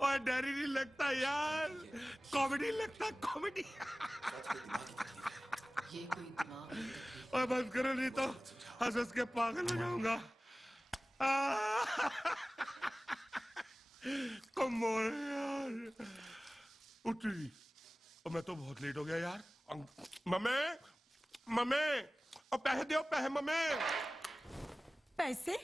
और डर ही नहीं लगता यार, कॉमेडी लगता कॉमेडी। ये कोई दिमागी तकलीफ और बंद करो नहीं तो हंस हंस के पागल हो जाऊंगा। कम ऑन यार, उठ रही। और मैं तो बहुत लेट हो गया यार। मम्मी मम्मी, और पैसे दो पैसे मम्मी। पैसे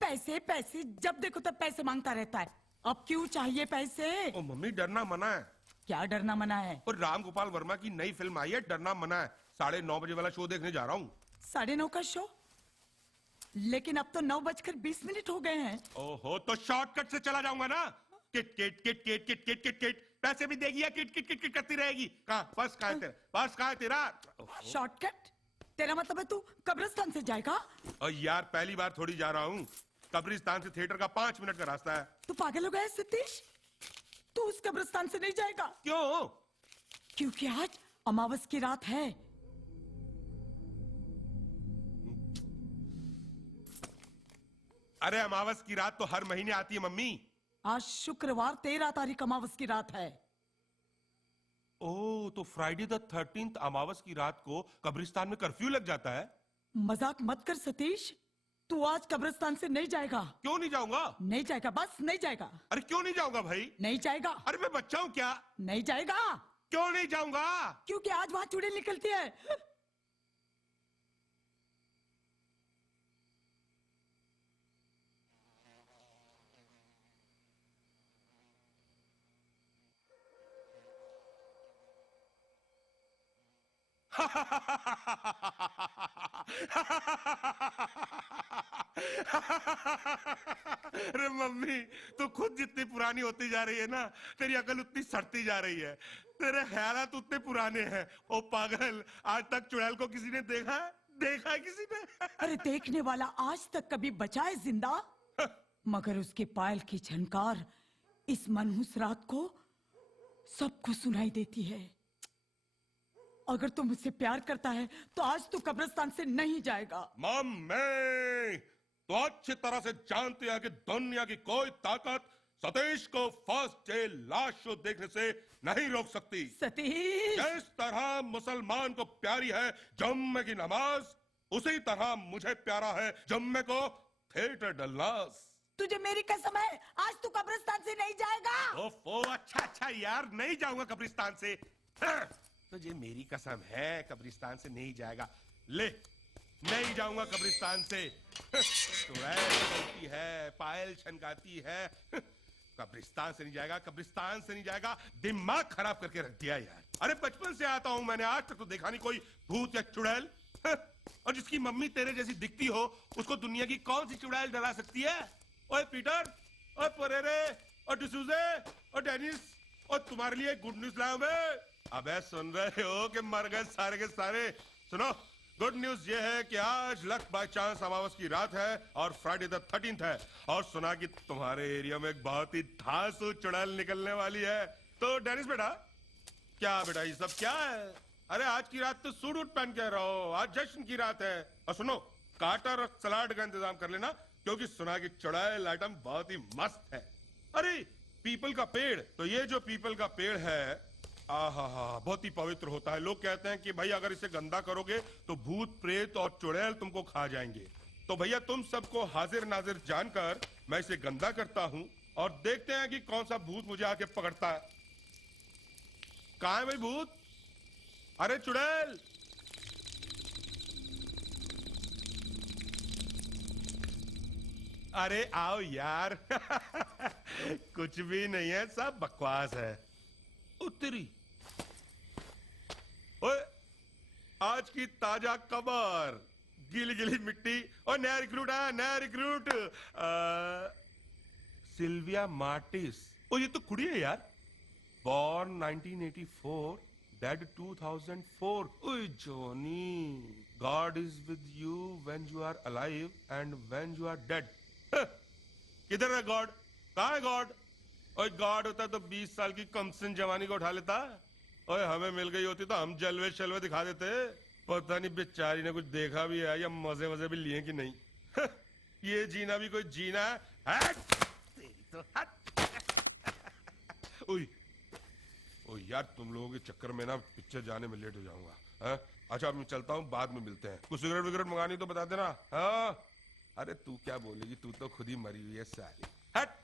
पैसे पैसे, जब देखो तब पैसे मांगता रहता है। अब क्यों चाहिए पैसे? ओ मम्मी, डरना मना है। क्या डरना मना है? और राम गोपाल वर्मा की नई फिल्म आई है, डरना मना है। 9:30 बजे वाला शो देखने जा रहा हूँ। 9:30 का शो? लेकिन अब तो 9:20 हो गए हैं। ओहो, तो शॉर्टकट से चला जाऊंगा ना। Kit kit kit kit kit kit kit kit, पैसे भी देगी या किट किट किट किट करती रहेगी। कहाँ पर्स कहाँ है तेरा, पर्स कहाँ है तेरा? शॉर्टकट? तेरा मतलब है तू कब्रिस्तान से जाएगा? और यार पहली बार थोड़ी जा रहा हूँ। कब्रिस्तान से थिएटर का 5 मिनट का रास्ता है। तू पागल हो गया है सतीश? तू उस कब्रिस्तान से नहीं जाएगा। क्यों? क्योंकि आज अमावस की रात है। अरे अमावस की रात तो हर महीने आती है मम्मी। आज शुक्रवार 13 तारीख अमावस की रात है। ओह, तो फ्राइडे द 13th अमावस की रात को कब्रिस्तान में कर्फ्यू लग जाता है। मजाक मत कर सतीश, तू आज कब्रिस्तान से नहीं जाएगा। क्यों नहीं जाऊंगा? नहीं जाएगा, बस नहीं जाएगा। अरे क्यों नहीं जाऊंगा भाई? नहीं जाएगा। अरे मैं बच्चा हूँ क्या? नहीं जाएगा। क्यों नहीं जाऊंगा? क्योंकि आज वहां चुड़ैल निकलती है। अरे मम्मी, तू खुद जितनी पुरानी होती जा रही है ना, तेरी अकल उतनी सड़ती जा रही है। तेरे ख्यालात उतने पुराने हैं। ओ पागल, आज तक चुड़ैल को किसी ने देखा है? देखा है किसी ने? अरे देखने वाला आज तक कभी बचा है जिंदा? मगर उसके पायल की झनकार इस मनहूस रात को सबको सुनाई देती है। अगर तू मुझसे प्यार करता है तो आज तू कब्रिस्तान से नहीं जाएगा। मम्मी, तो अच्छी तरह से जानती है कि दुनिया की कोई ताकत सतीश को फर्स्ट डे लास्ट शो देखने से नहीं रोक सकती। सतीश! जिस तरह मुसलमान को प्यारी है जुम्मे की नमाज, उसी तरह मुझे प्यारा है जुम्मे को थिएटर डल्लास। तुझे मेरी कसम है, आज तू कब्रिस्तान से नहीं जाएगा। ओफो, अच्छा यार, नहीं जाऊंगा कब्रिस्तान से। तुझे मेरी कसम है, कब्रिस्तान से नहीं जाएगा। ले, नहीं जाऊंगा कब्रिस्तान से। चुड़ैल चलती है, पायल छनकाती है, कब्रिस्तान से नहीं जाएगा, कब्रिस्तान से नहीं जाएगा। दिमाग खराब करके रख दिया यार। अरे बचपन से आता हूं मैंने, आज तक तो देखा नहीं कोई भूत या चुड़ैल। और जिसकी मम्मी तेरे जैसी दिखती हो, उसको दुनिया की कौन सी चुड़ैल डरा सकती है? ओए पीटर, ओए परेरे, और डिसूजे, और डेनिस, और तुम्हारे लिए गुड न्यूज लाया मैं। अबे सुन रहे हो कि मर गए सारे के सारे? सुनो, गुड न्यूज ये है कि आज लक बाय चांस अमावस की रात है और फ्राइडे द 13th है। और सुना कि तुम्हारे एरिया में एक बहुत ही धांसू चुड़ैल निकलने वाली है। तो डेनिस बेटा, क्या बेटा ये सब क्या है? अरे आज की रात तो सूट वूट पहन के रहो, आज जश्न की रात है। और सुनो, काटर और सलाद का इंतजाम कर लेना, क्योंकि सुना कि चुड़ैल आइटम बहुत ही मस्त है। अरे पीपल का पेड़, तो ये जो पीपल का पेड़ है, आहा बहुत ही पवित्र होता है। लोग कहते हैं कि भाई अगर इसे गंदा करोगे तो भूत प्रेत और चुड़ैल तुमको खा जाएंगे। तो भैया तुम सबको हाजिर नाजिर जानकर मैं इसे गंदा करता हूं और देखते हैं कि कौन सा भूत मुझे आके पकड़ता है। कहां है भाई भूत? अरे चुड़ैल! अरे आओ यार। कुछ भी नहीं है, सब बकवास है। उत्तरी ओए, आज की ताजा खबर, गीली गीली मिट्टी और नया रिक्रूट है, नया रिक्रूट सिल्विया मार्टिस। ओ ये तो कुड़ी है यार। Born 1984, dead 2004। ओए Johnny, God is with you when you are alive and when you are dead. किधर है गॉड? कहां है गॉड? ओए गॉड होता तो 20 साल की कमसिन जवानी को उठा लेता। ओए हमें मिल गई होती तो हम जलवे शलवे दिखा देते। पता नहीं बेचारी ने कुछ देखा भी है या मजे मजे भी लिए कि नहीं। ये जीना भी कोई जीना है? तेरी तो हट। ओए ओ यार, तुम लोगों के चक्कर में ना पिक्चर जाने में लेट हो जाऊंगा। हाँ? अच्छा मैं चलता हूँ, बाद में मिलते हैं। कुछ सिगरेट विगरेट मंगानी तो बता देना। हाँ? अरे तू क्या बोलेगी, तू तो खुद ही मरी हुई है साली। हट।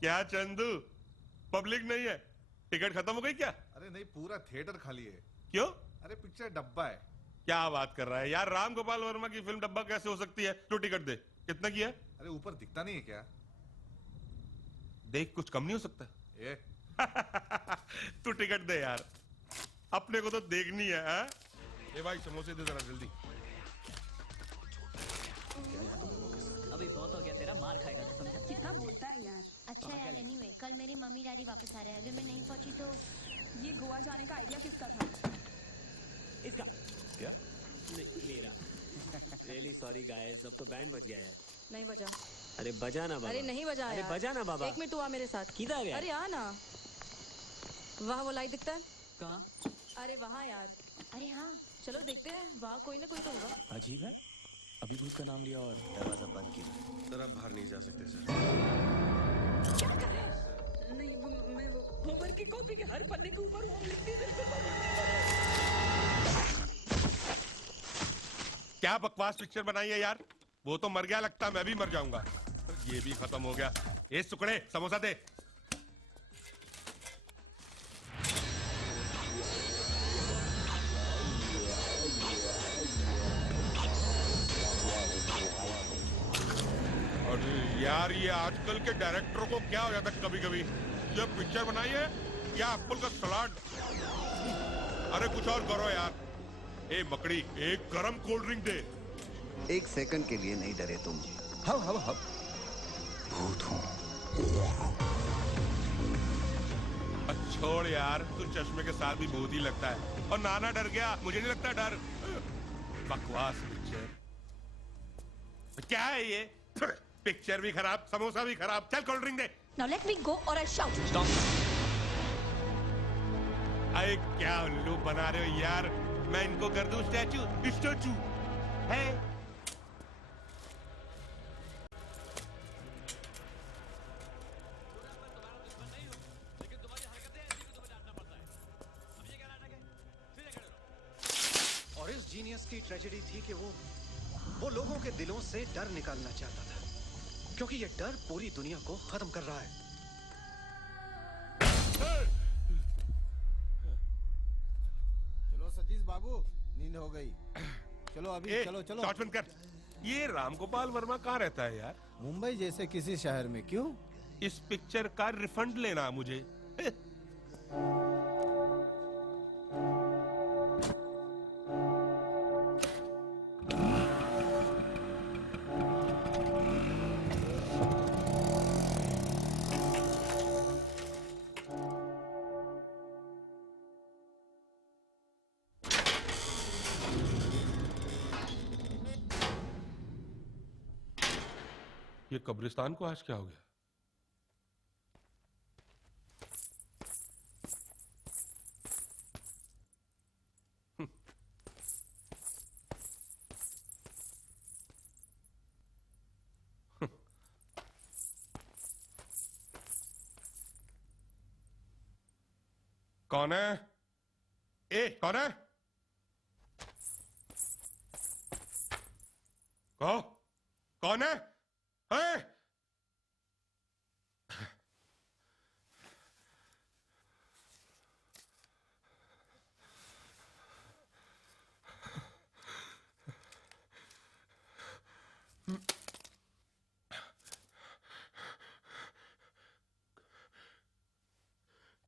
क्या चंदू, पब्लिक नहीं है? टिकट खत्म हो गई क्या? अरे नहीं, पूरा थिएटर खाली है। क्यों? अरे पिक्चर डब्बा है। क्या बात कर रहा है यार, राम गोपाल वर्मा की फिल्म डब्बा कैसे हो सकती है? तो टिकट दे। कितना की है? अरे ऊपर दिखता नहीं है क्या? देख, कुछ कम नहीं हो सकता? ये तू टिकट दे यार, अपने को तो देखनी है। हाँ? ए भाई समोसे दे जरा जल्दी। अभी बहुत हो गया तेरा, मार खाएगा तू, समझा? कितना बोलता है यार। अच्छा यार, एनीवे कल मेरी मम्मी डैडी वापस आ रहे हैं। अगर मैं नहीं पहुंची तो ये गोवा जाने का आइडिया किसका था? इसका क्या? नहीं मेरा। रियली सॉरी गाइस, अब तो बैंड बज गया यार। नहीं बजा। अरे बजा ना बाबा। अरे नहीं बजा अरे यार। बजा ना बाबा। एक मिनट तू आ मेरे साथ। किधर यार? अरे आ ना। वहाँ वो लाइट दिखता है? कहाँ? अरे वहाँ यार। अरे हाँ, चलो देखते हैं, वहाँ कोई ना कोई तो होगा। अजीब है, अभी भूत का नाम लिया और दरवाजा बंद किया। सर आप बाहर नहीं जा सकते सर। क्या कर रहे हैं? नहीं मैं वो होमवर्क की कॉपी के हर पन्ने के ऊपर वो लिखती है, बिल्कुल क्या बकवास पिक्चर बनाई है यार। वो तो मर गया, लगता मैं भी मर जाऊंगा। ये भी खत्म हो गया। ए सुकड़े, समोसा दे। अरे यार, ये आजकल के डायरेक्टरों को क्या हो जाता है कभी कभी। ये पिक्चर बनाई है या एप्पल का सलाद? अरे कुछ और करो यार। ए मकड़ी, एक गरम कोल्ड ड्रिंक दे। एक सेकंड के लिए नहीं डरे तुम। हव भूत हूँ। छोड़ यार, तू चश्मे के साथ भी भूत ही लगता है। और नाना डर गया, मुझे नहीं लगता डर। बकवास पिक्चर। क्या है ये? पिक्चर भी खराब, समोसा भी खराब। चल कोल्ड ड्रिंक दे। नाउ लेट मी गो और आई शाउट। अरे क्या उल्लू बना रहे हो यार। मैं इनको कर दूं स्टैचू है। और इस जीनियस की ट्रेजेडी थी कि वो लोगों के दिलों से डर निकालना चाहता था, क्योंकि ये डर पूरी दुनिया को खत्म कर रहा है। चलो सतीश बाबू, नींद हो गई। चलो अभी चलो चलो। टॉर्च बंद कर। ये रामगोपाल वर्मा कहाँ रहता है यार? मुंबई जैसे किसी शहर में। क्यों? इस पिक्चर का रिफंड लेना मुझे। ये कब्रिस्तान को आज क्या हो गया? कौन है? ए कौन है? कहो, कौन है?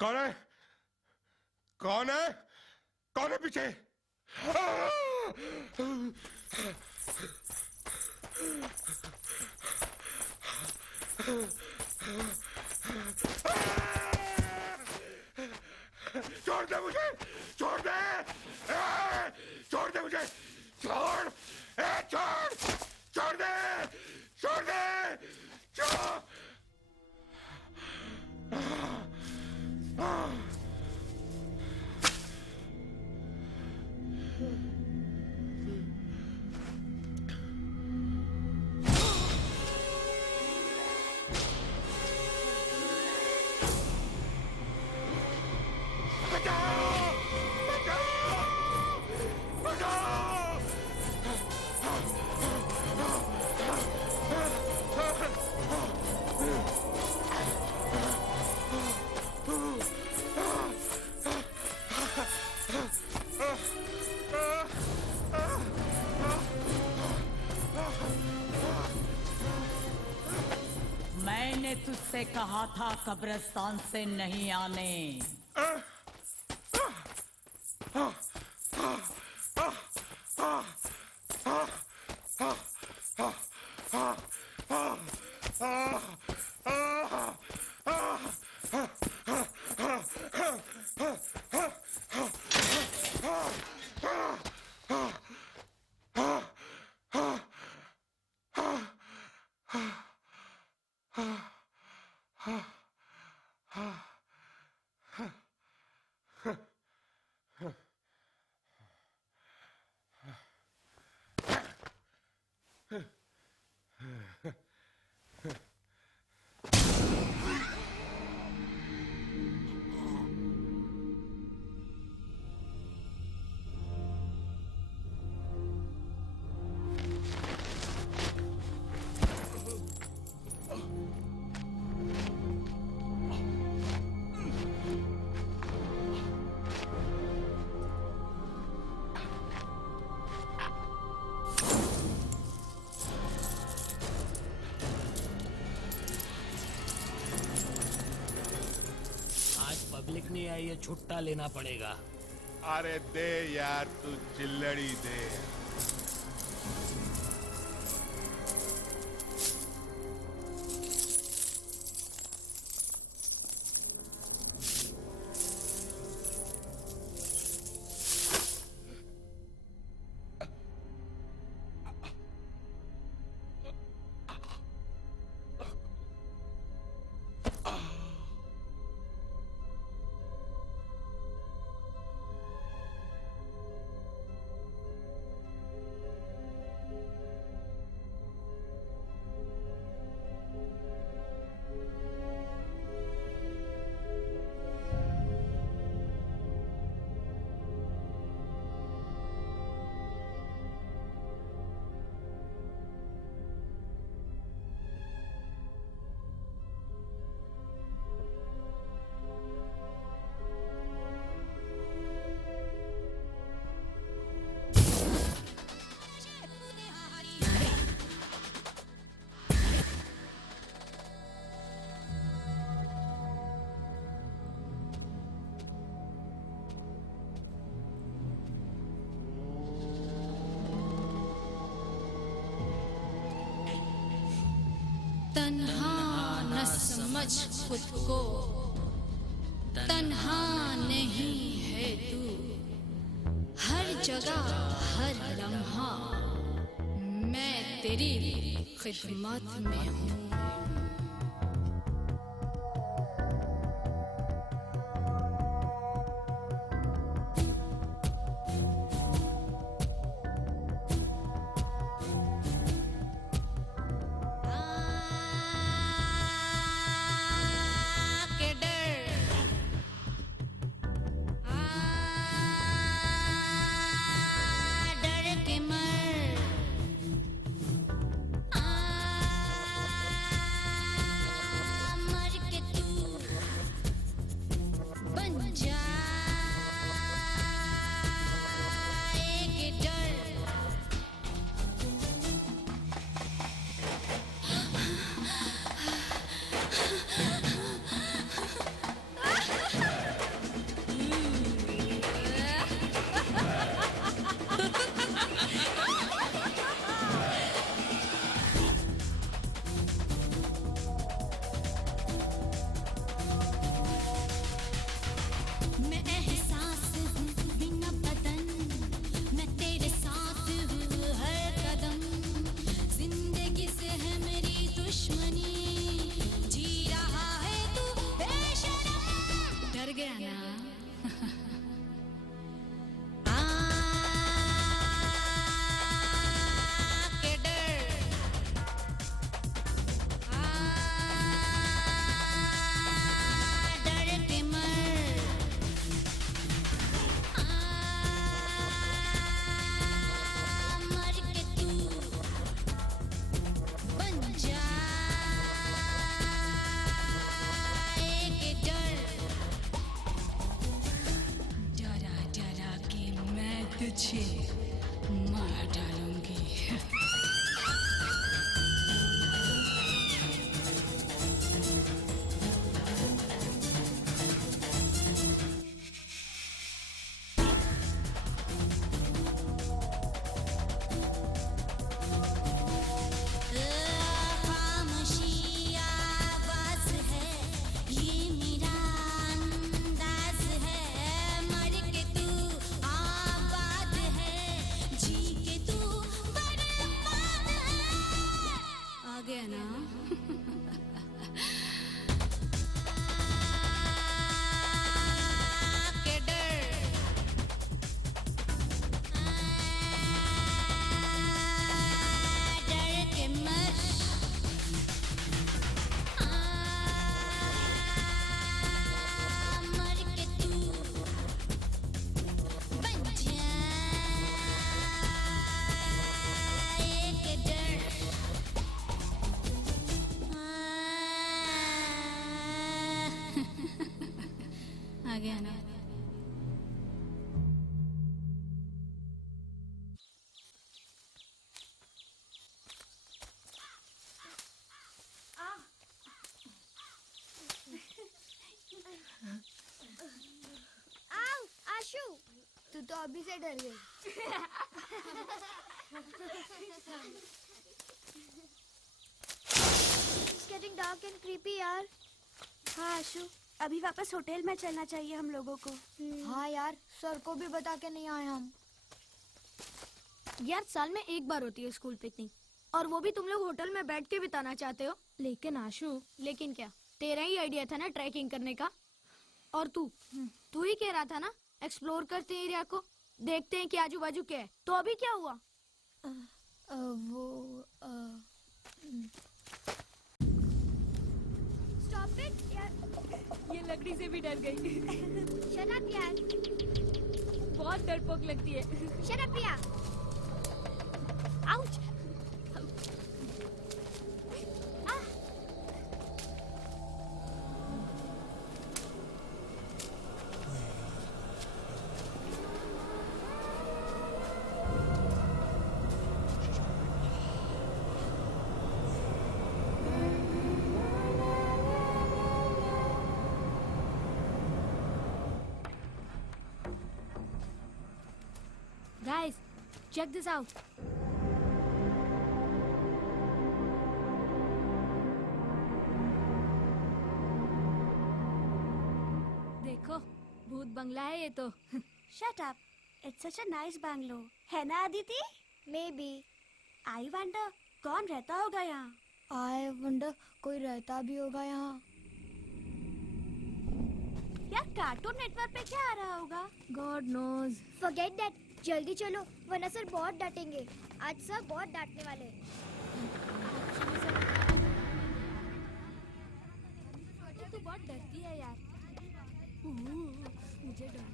कौन है? कौन है? कौन है पीछे? छोड़ दे, छोड़ दे मुझे, छोड़, छोड़, छोड़ दे, छोड़ दे, छोड़। मैंने तुझसे कहा था कब्रिस्तान से नहीं आने। पब्लिक नहीं आई है, छुट्टा लेना पड़ेगा। अरे दे यार, तू चिल्लड़ी दे। तन्हा न समझ खुद को, तन्हा नहीं है तू, हर जगह हर लम्हा मैं तेरी खिदमत में हूँ। तुझे मार डालूंगी। आ गया ना। आओ आशु, तू तो अभी से डर गई। It's getting dark and creepy यार। हाँ आशु, अभी वापस होटल में चलना चाहिए हम लोगों को। हाँ यार, सर को भी बता के नहीं आए हम। यार साल में एक बार होती है स्कूल पिकनिक, और वो भी तुम लोग होटल में बैठ के बिताना चाहते हो। लेकिन आशु, लेकिन क्या, तेरा ही आइडिया था ना ट्रैकिंग करने का। और तू ही कह रहा था ना एक्सप्लोर करते हैं एरिया को, देखते हैं कि आजू बाजू क्या है। तो अभी क्या हुआ? Stop it, यार। ये लकड़ी से भी डर गई। Shut up, यार। बहुत डरपोक लगती है। Shut up, Priya. Ouch! Guys, check this out. देखो, भूत बंगला है ये तो। Shut up. It's such a nice bungalow. है ना अदिति? Maybe. I wonder कौन रहता होगा यहाँ? I wonder कोई रहता भी होगा यहाँ। यार कार्टून नेटवर्क पे क्या आ रहा होगा? God knows. Forget that. जल्दी चलो, वरना सर बहुत डांटेंगे। आज सर बहुत डांटने वाले हैं। तू बहुत डरती है यार। मुझे डर।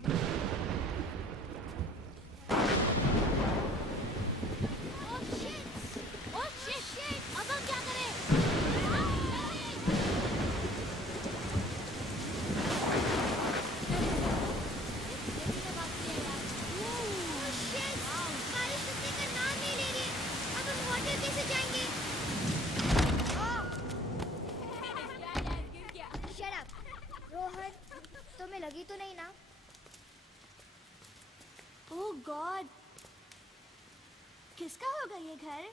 Oh shit! अब हम क्या करें? बारिश रुकने का नाम नहीं ले रही। अब हम होटल कैसे जाएंगे? Shut up. रोहन, तुम्हें लगी तो नहीं ना? Oh God! किसका होगा ये घर?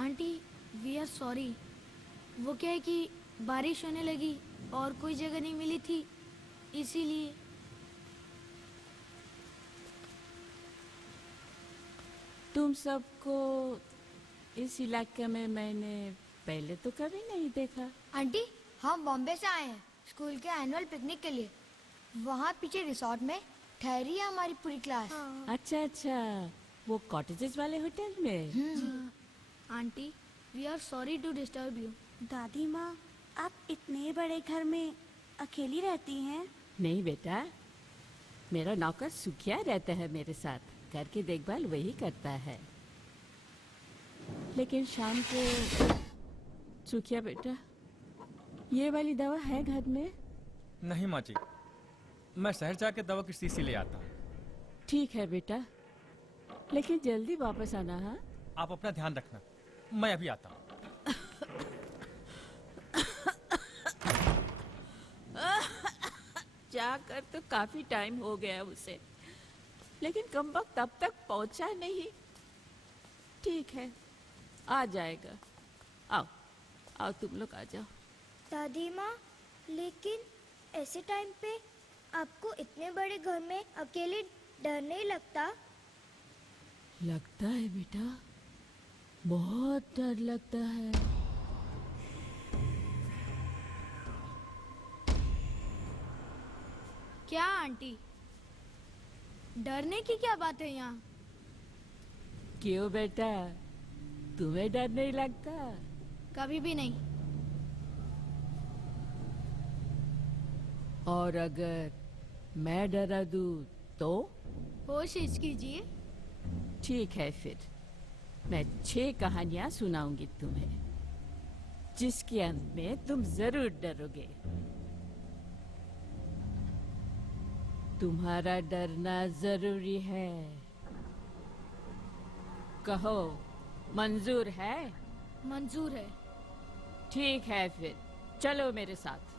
Aunty, we are sorry. वो क्या है कि बारिश होने लगी और कोई जगह नहीं मिली थी, इसीलिए। तुम सबको इस इलाके में मैंने पहले तो कभी नहीं देखा। आंटी, हम बॉम्बे से आए हैं स्कूल के एनुअल पिकनिक के लिए। वहाँ पीछे रिसोर्ट में ठहरी है हमारी पूरी क्लास। अच्छा अच्छा, वो कॉटेजेस वाले होटल में। Aunty, we are sorry to disturb you. दादी माँ, आप इतने बड़े घर में अकेली रहती हैं? नहीं बेटा, मेरा नौकर सुखिया रहता है मेरे साथ। घर की देखभाल वही करता है। लेकिन शाम को सुखिया बेटा, ये वाली दवा है घर में? नहीं माँ जी, मैं शहर जाके दवा की शीशी ले आता हूँ। ठीक है बेटा, लेकिन जल्दी वापस आना। हाँ, आप अपना ध्यान रखना, मैं अभी आता हूँ। जाकर तो काफी टाइम हो गया उसे, लेकिन कम वक्त अब तक पहुंचा नहीं। ठीक है, आ जाएगा। आओ आओ, तुम लोग आ जाओ। दादी माँ, लेकिन ऐसे टाइम पे आपको इतने बड़े घर में अकेले डर नहीं लगता? लगता है बेटा, बहुत डर लगता है। क्या आंटी, डरने की क्या बात है यहाँ? क्यों बेटा, तुम्हें डर नहीं लगता? कभी भी नहीं। और अगर मैं डरा दूं तो? कोशिश कीजिए। ठीक है, फिर मैं 6 कहानियां सुनाऊंगी तुम्हें, जिसके अंत में तुम जरूर डरोगे। तुम्हारा डरना जरूरी है। कहो, मंजूर है? मंजूर है। ठीक है, फिर चलो मेरे साथ।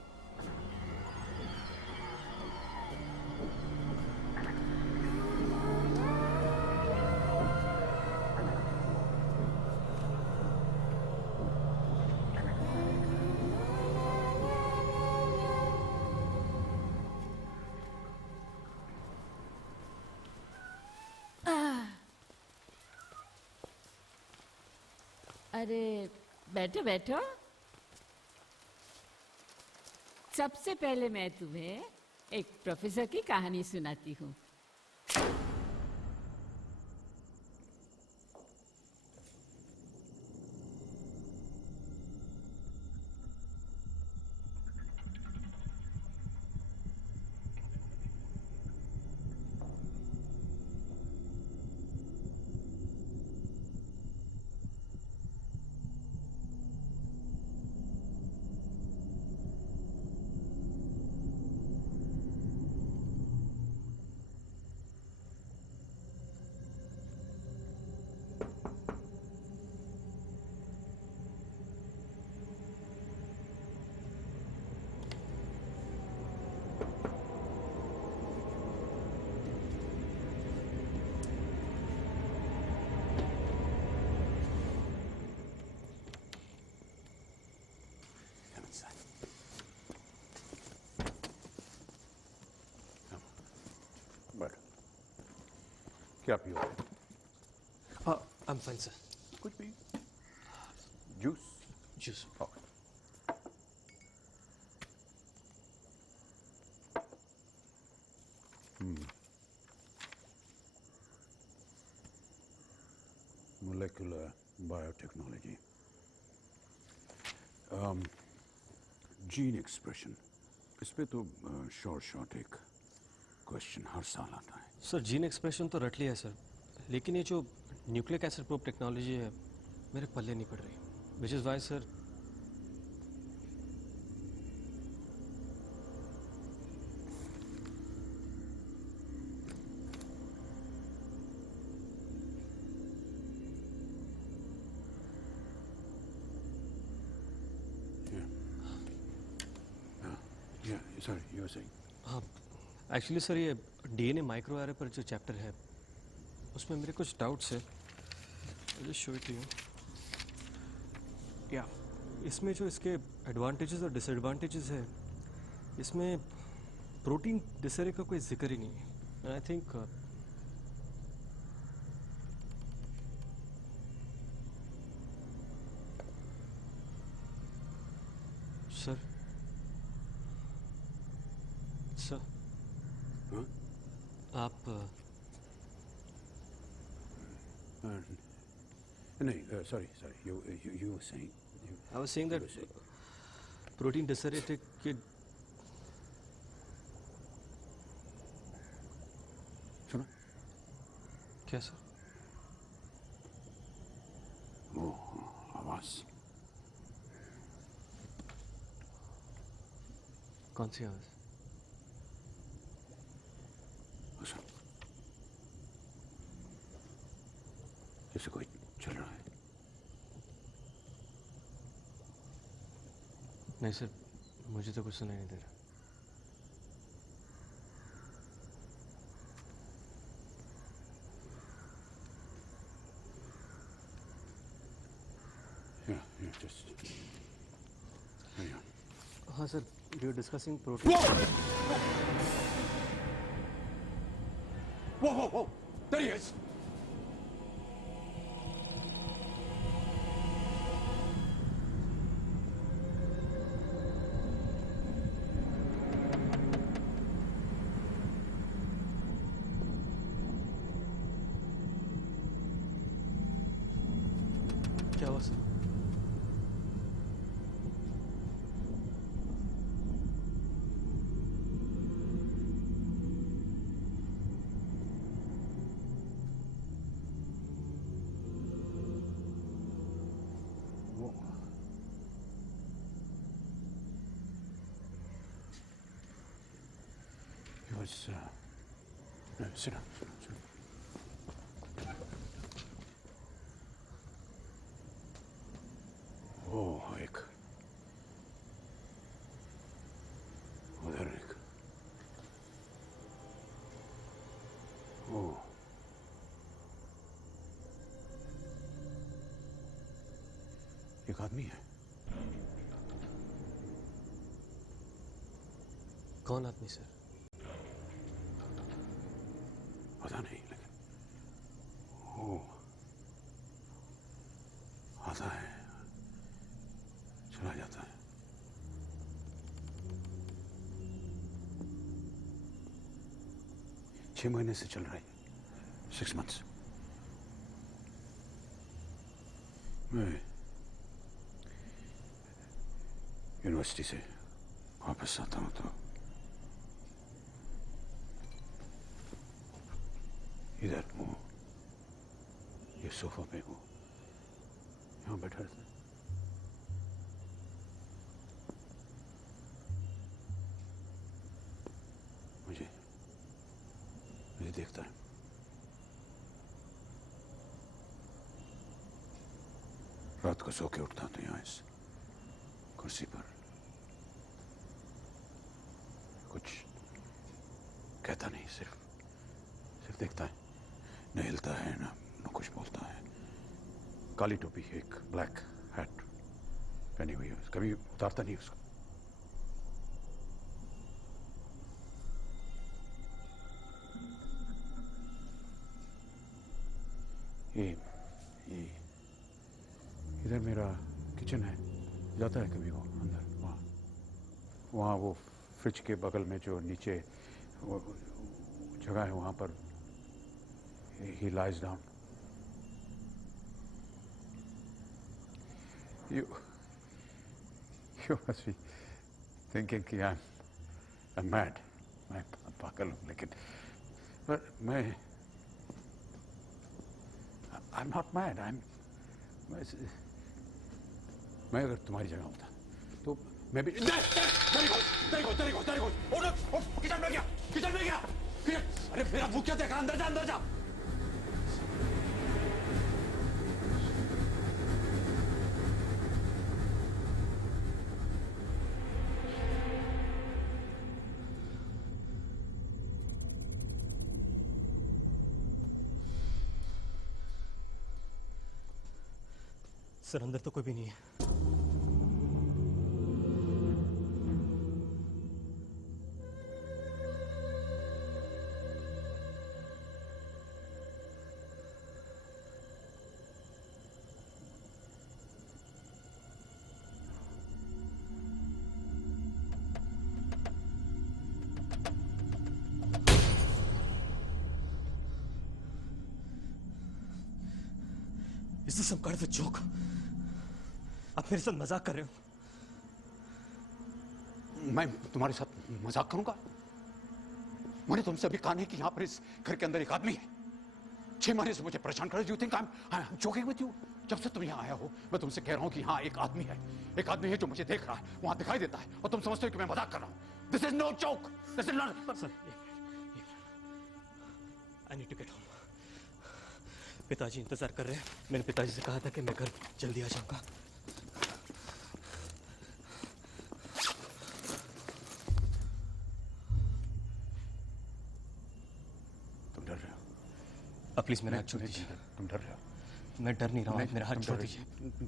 अरे बैठो बैठो। सबसे पहले मैं तुम्हें एक प्रोफेसर की कहानी सुनाती हूँ। क्या पियो? आई एम फाइन सर। कुछ भी? Juice? Juice. Molecular biotechnology, gene expression, इस पे तो शॉर्ट एक क्वेश्चन हर साल आता है। सर जीन एक्सप्रेशन तो रट लिया है सर, लेकिन ये जो न्यूक्लिक एसिड प्रोब टेक्नोलॉजी है मेरे पल्ले नहीं पड़ रही, which is why sir sorry, you were saying? हाँ, एक्चुअली सर ये डीएनए माइक्रो एरे पर जो चैप्टर है उसमें मेरे कुछ डाउट्स है। Just show it to you. या इसमें जो इसके एडवांटेजेस और डिसएडवांटेजेस है, इसमें प्रोटीन डिसरे का कोई जिक्र ही नहीं है। आई थिंक सर सर आप नहीं sorry, you were saying. I was saying that protein dysuretic के सुना? क्या सर? वो आवाज कौन सी आवाज? अच्छा, जैसे कोई चल रहा है। नहीं सर, मुझे तो कुछ सुनाई नहीं दे रहा। Yeah, just carry on. हाँ sir, we were discussing protein. Whoa! There he is! क्या हुआ sir? He was, no, sit down. Oh, एक उधर एक oh एक आदमी है। कौन आदमी सर? पता नहीं, लेकिन वो आता है, चला जाता है। छह महीने से चल रहा है, 6 months। मैं यूनिवर्सिटी से वापस आता हूँ तो इधर वो ये सोफा पे वो यहाँ बैठा रहता है। मुझे देखता है। रात को सो के उठता तो यहाँ इस कुर्सी पर कुछ कहता नहीं, सिर्फ देखता है। न हिलता है न कुछ बोलता है। काली टोपी, एक ब्लैक हैट पहनी हुई है, कभी उतारता नहीं उसको। ये इधर मेरा किचन है, जाता है कभी वो अंदर। वहाँ वो फ्रिज के बगल में जो नीचे वो जगह है, वहाँ पर he lies down. You must be thinking कि I'm mad, मैं पागल हूँ, लेकिन I'm not mad. मैं अगर तुम्हारी जगह होता तो मैं भी there he goes. किचन में गया। अरे मेरा मुंह क्या देखा? अंदर जा। सर अंदर तो कोई भी नहीं है। Is this some kind of a joke? आप मेरे साथ मजाक कर रहे हो? मैं तुम्हारे साथ मजाक करूंगा? मैंने तुमसे अभी कहा नहीं कि यहाँ पर इस घर के अंदर एक आदमी है। 6 महीने से मुझे परेशान कर रहे हो। You think I'm joking with you? जब से तुम यहाँ आया हो मैं तुमसे कह रहा हूँ कि हाँ एक आदमी है, एक आदमी है जो मुझे देख रहा है, वहां दिखाई देता है, और तुम समझते हो कि मैं मजाक कर रहा हूँ। This is no joke. This is not. Sir, I need to get home. पिताजी इंतजार कर रहे हैं। मैंने पिताजी से कहा था कि मैं घर जल्दी आ जाऊंगा। तुम डर रहे हो? अब प्लीज मेरा हाथ छोड़ दीजिए। तुम डर रहे हो? मैं डर नहीं रहा हूँ, मेरा हाथ छोड़ दीजिए।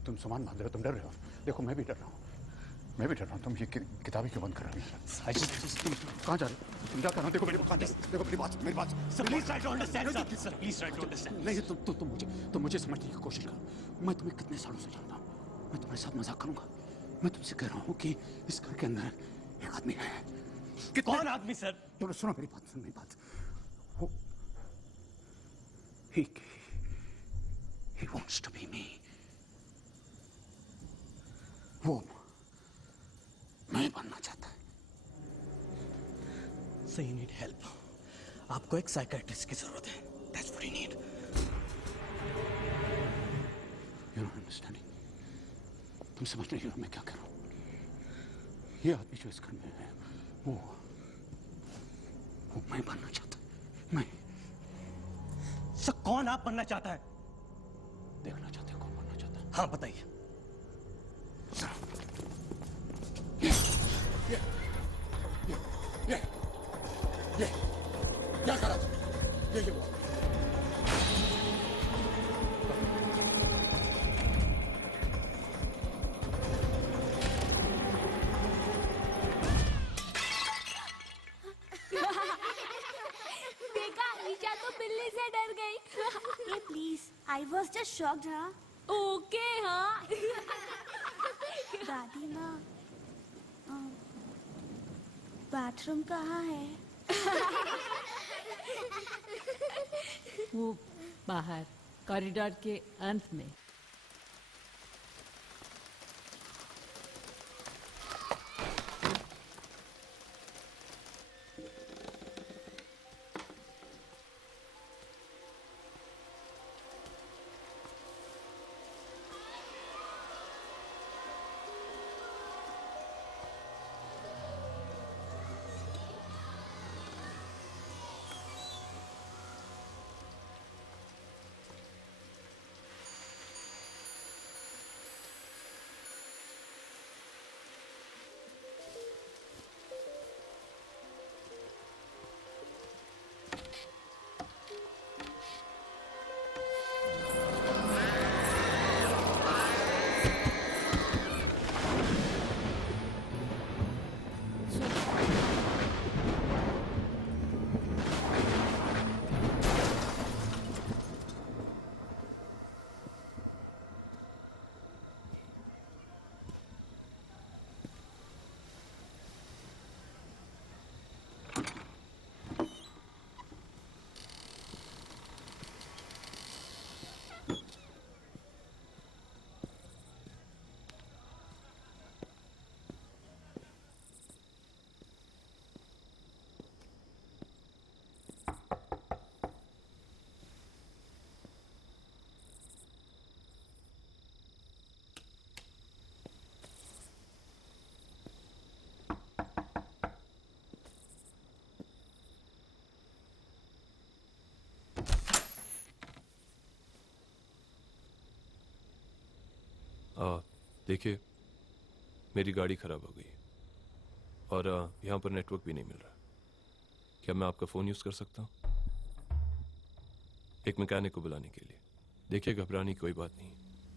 तुम सामान बांध रहे हो, तुम डर रहे हो। देखो मैं भी डर रहा हूँ, मैं भी डर रहा हूँ। तुम ये किताबें क्यों बंद कर रहे हो? तुम कहाँ जा रहे हो? तुम क्या कर रहे हो? देखो मेरी बात, देखो मेरी बात, मेरी बात। Please try to understand sir, please try to understand. नहीं तुम मुझे समझने की कोशिश करो। मैं तुम्हें कितने सालों से जानता हूँ। मैं तुम्हारे साथ मजाक करूंगा? मैं तुमसे कह रहा हूँ कि इस घर के अंदर एक आदमी है। कौन आदमी सर? सुनो मेरी बात, सुनो मेरी बात। He wants to be me. वो मैं बनना चाहता है। So you need help. आपको एक साइकियाट्रिस्ट की जरूरत है। That's what you need. You're not understanding. तुम समझ नहीं हो मैं क्या कर रहा हूँ। ये आदमी जो इस घर में है वो मैं बनना चाहता है। मैं सर कौन आप बनना चाहता है? देखना चाहते हो कौन बनना चाहता है? हाँ बताइए। ये क्या करा तुम? ये वो देखा, ईशा तो बिल्ली से डर गई। ये please, I was just shocked, हाँ? ओके हाँ। दादी माँ, बाथरूम कहाँ है? वो बाहर कॉरिडोर के अंत में। देखिए मेरी गाड़ी खराब हो गई और यहाँ पर नेटवर्क भी नहीं मिल रहा। क्या मैं आपका फ़ोन यूज़ कर सकता हूँ एक मैकेनिक को बुलाने के लिए? देखिए घबराने की कोई बात नहीं,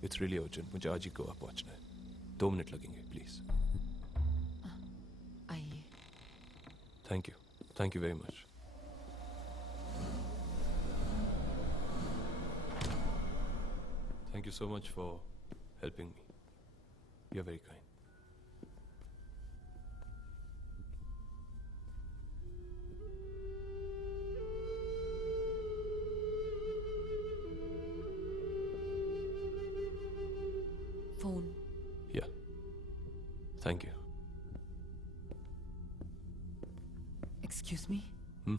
इट्स रियली अर्जेंट, मुझे आज ही गोवा पहुँचना है। 2 मिनट लगेंगे प्लीज़। आइए। Thank you very much. Thank you so much for helping me. You're very kind. phone. या थैंक यू। Excuse me? हम्म?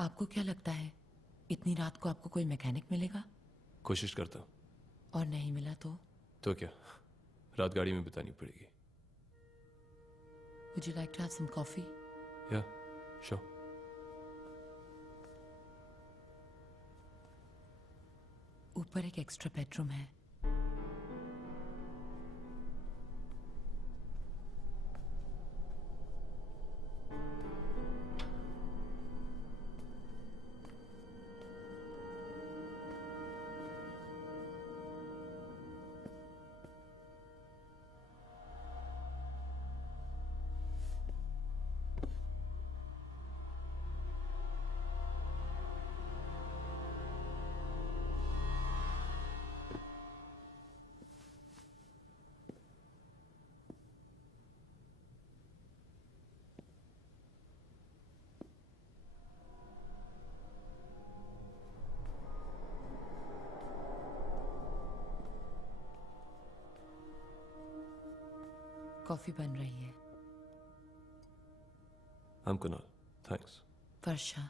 आपको क्या लगता है इतनी रात को आपको कोई मैकेनिक मिलेगा? कोशिश करता हूँ। और नहीं मिला तो क्या रात गाड़ी में बितानी पड़ेगी। Would you like to have some coffee? या श्योर। ऊपर एक एक्स्ट्रा बेडरूम है। कॉफी बन रही है। I'm Kunal. Thanks. वर्षा।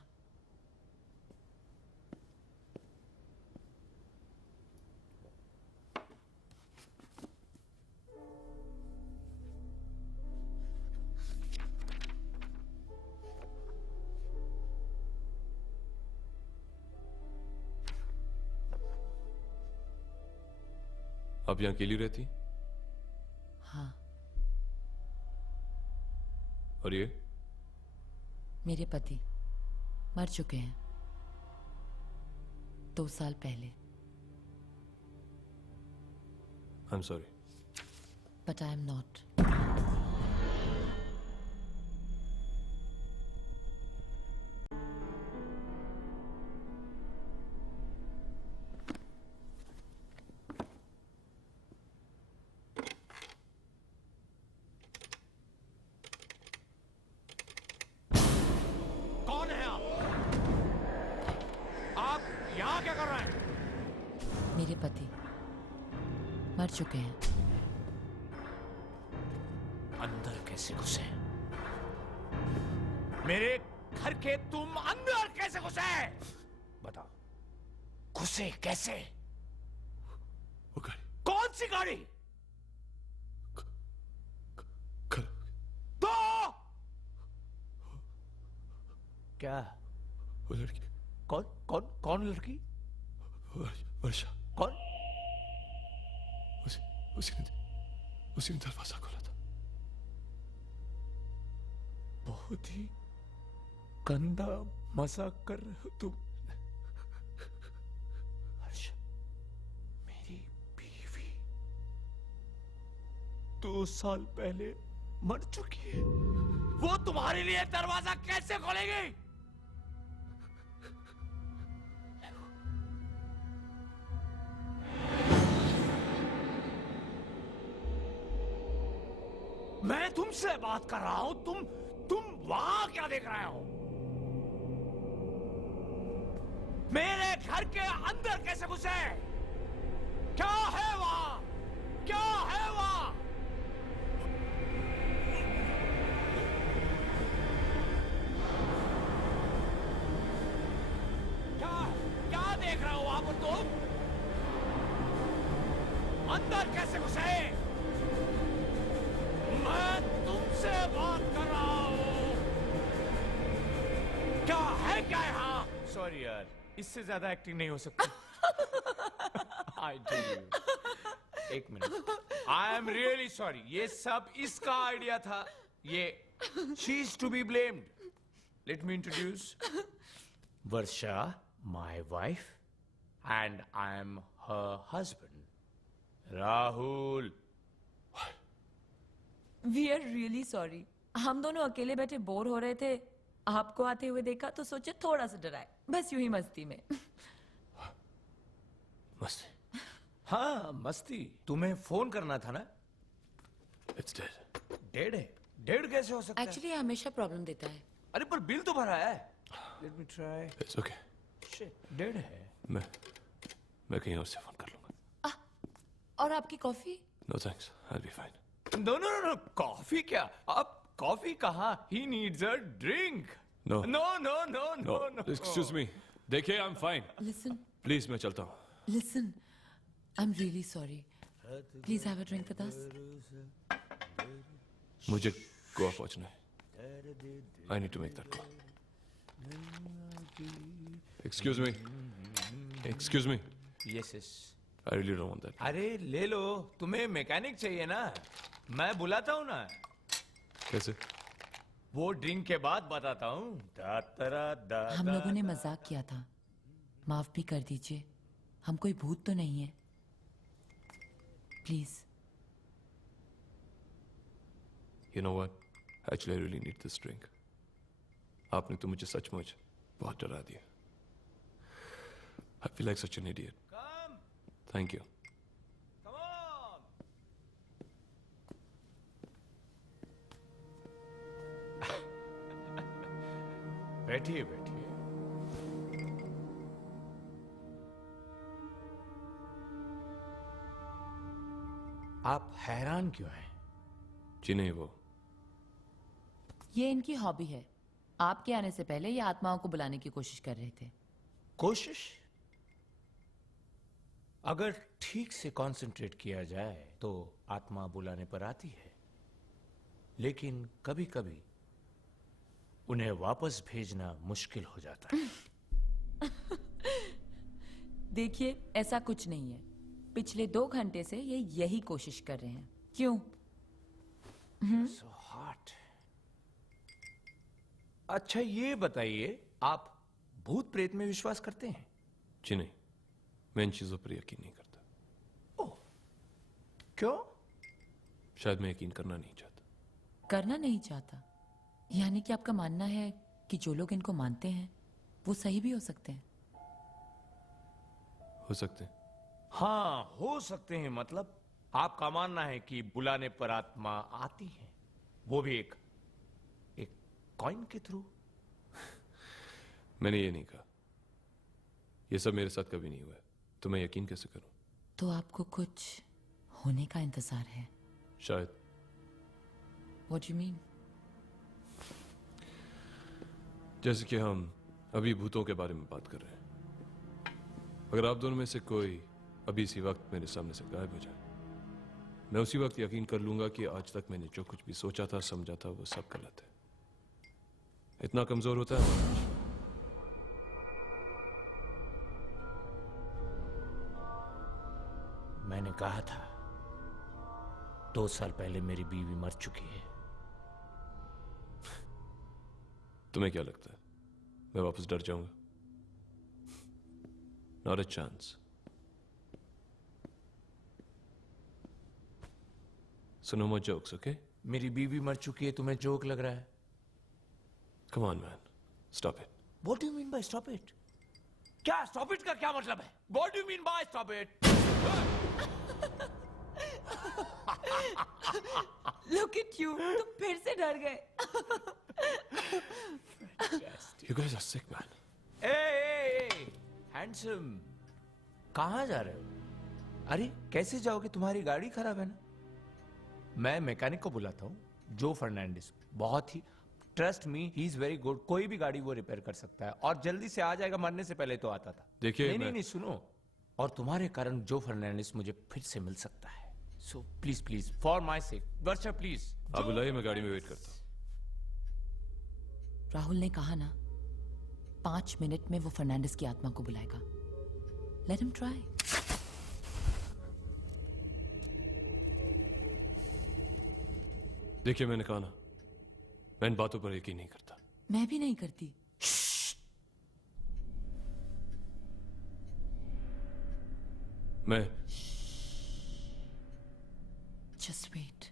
आप यहाँ अकेली रहती? हाँ। और ये? मेरे पति मर चुके हैं 2 साल पहले। I'm sorry. But I am not. कौन है आप? आप यहाँ क्या कर रहे हैं? मेरे पति मर चुके हैं। अंदर कैसे घुसे? मेरे घर के तुम अंदर कैसे घुसे? बताओ, घुसे कैसे? कौन सी गाड़ी? तो क्या? वो लड़की। कौन कौन कौन लड़की? वर्षा। कौन? उसी ने दरवाजा खोला था। बहुत ही गंदा मजाक कर रहे हो तुम। हर्ष, मेरी बीवी 2 साल पहले मर चुकी है। वो तुम्हारे लिए दरवाजा कैसे खोलेगी? मैं तुमसे बात कर रहा हूं, तुम वहां क्या देख रहे हो? मेरे घर के अंदर कैसे घुसे? क्या है वहां? क्या है वहां? क्या क्या देख रहे हो वहां पर तुम? अंदर कैसे घुसे? मैं तुमसे बात कर रहा हूं। क्या है क्या यहाँ? सॉरी यार, इससे ज्यादा एक्टिंग नहीं हो सकती। I tell you, 1 minute. I am really sorry. ये सब इसका आइडिया था। ये she is to be blamed. Let me introduce Varsha, my wife, and I am her husband, Rahul. We are really sorry. हम दोनों अकेले बैठे बोर हो रहे थे, आपको आते हुए देखा तो सोचे थोड़ा सा डराए, बस यूं ही मस्ती में। मस्ती? हाँ मस्ती। तुम्हें फोन करना था ना? It's dead. डेड है? डेड कैसे हो सकता है? एक्चुअली हमेशा प्रॉब्लम देता है। अरे पर बिल तो भरा है। Let me try. It's okay. Shit, dead है। मैं कहीं और से फोन कर लूंगा। और आपकी coffee? No thanks, I will be fine. No no no, coffee क्या? आप कॉफी कहा? He needs a drink. No no no no no no. Excuse me, देखिए I am fine. Listen please मैं चलता हूँ। Listen, I am really sorry, please have a drink with us. मुझे गोवा पहुंचना है। I need to make that call. Excuse me, excuse me. Yes yes. I really don't want that. अरे ले लो, तुम्हें mechanic चाहिए ना, मैं बुलाता हूँ ना। कैसे? वो ड्रिंक के बाद बताता हूँ। हम लोगों ने मजाक किया था, माफ भी कर दीजिए। हम कोई भूत तो नहीं है, please. You know what? Actually, I really need this drink. आपने तो मुझे सचमुच बहुत डरा दिया। I feel like such an idiot. Come. Thank you. Come on. बैठिए बैठिए। आप हैरान क्यों हैं? जी नहीं, वो ये इनकी हॉबी है। आपके आने से पहले ये आत्माओं को बुलाने की कोशिश कर रहे थे। कोशिश? अगर ठीक से कंसंट्रेट किया जाए तो आत्मा बुलाने पर आती है, लेकिन कभी कभी उन्हें वापस भेजना मुश्किल हो जाता है। देखिए, ऐसा कुछ नहीं है। पिछले 2 घंटे से ये यही कोशिश कर रहे हैं। क्यों? So hot. अच्छा ये बताइए, आप भूत प्रेत में विश्वास करते हैं? जी नहीं, मैं इन चीजों पर यकीन नहीं करता। ओह, क्यों? शायद मैं यकीन करना नहीं चाहता। करना नहीं चाहता? यानी कि आपका मानना है कि जो लोग इनको मानते हैं वो सही भी हो सकते हैं? हो सकते हैं। हाँ, हो सकते हैं। मतलब आपका मानना है कि बुलाने पर आत्मा आती है, वो भी एक कॉइन के थ्रू? मैंने ये नहीं कहा। ये सब मेरे साथ कभी नहीं हुआ है, तो मैं यकीन कैसे करूं? तो आपको कुछ होने का इंतजार है? शायद। What do you mean? जैसे कि हम अभी भूतों के बारे में बात कर रहे हैं। अगर आप दोनों में से कोई अभी इसी वक्त मेरे सामने से गायब हो जाए, मैं उसी वक्त यकीन कर लूंगा कि आज तक मैंने जो कुछ भी सोचा था, समझा था, वो सब गलत है। इतना कमजोर होता है हमारा विश्वास। मैंने कहा था 2 साल पहले मेरी बीवी मर चुकी है। तुम्हें क्या लगता है मैं वापस डर जाऊंगा? Not a chance. So no more jokes, okay? मेरी बीवी मर चुकी है, तुम्हें जोक लग रहा है? Come on, man. Stop it. What do you mean by stop it? क्या stop it का क्या मतलब है? What do you mean by stop it? Look at you, तुम फिर से डर गए। You guys are sick, man. Hey, handsome. कहाँ जा रहे हो? अरे कैसे जाओगे? तुम्हारी गाड़ी खराब है ना? मैं मैकेनिक को बुलाता हूँ, जो फर्नांडिस। बहुत ही, trust me, he is very good. कोई भी गाड़ी वो रिपेयर कर सकता है और जल्दी से आ जाएगा। मरने से पहले तो आता था। देखिए, नहीं, सुनो। और तुम्हारे कारण जो फर्नांडिस मुझे फिर से मिल सकता है। So please please, for my sake, Varsha please. आप बुलाइए, मैं गाड़ी में वेट करता हूँ। राहुल ने कहा ना, 5 मिनट में वो फर्नांडिस की आत्मा को बुलाएगा। Let him try. देखिए, मैंने कहा ना, मैं इन बातों पर यकीन नहीं करता। मैं भी नहीं करती। मैं जस्ट वेट।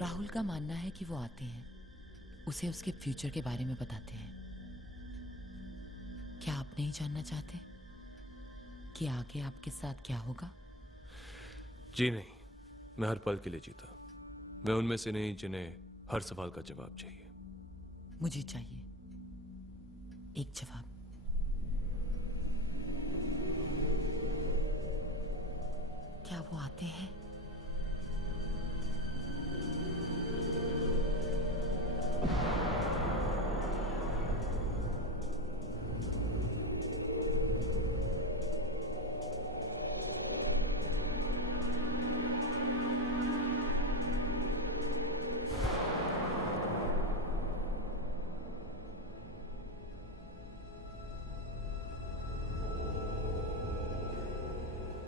राहुल का मानना है कि वो आते हैं, उसे उसके फ्यूचर के बारे में बताते हैं। क्या आप नहीं जानना चाहते कि आगे आपके साथ क्या होगा? जी नहीं, मैं हर पल के लिए जीता। मैं उनमें से नहीं जिन्हें हर सवाल का जवाब चाहिए। मुझे चाहिए एक जवाब। क्या वो आते हैं?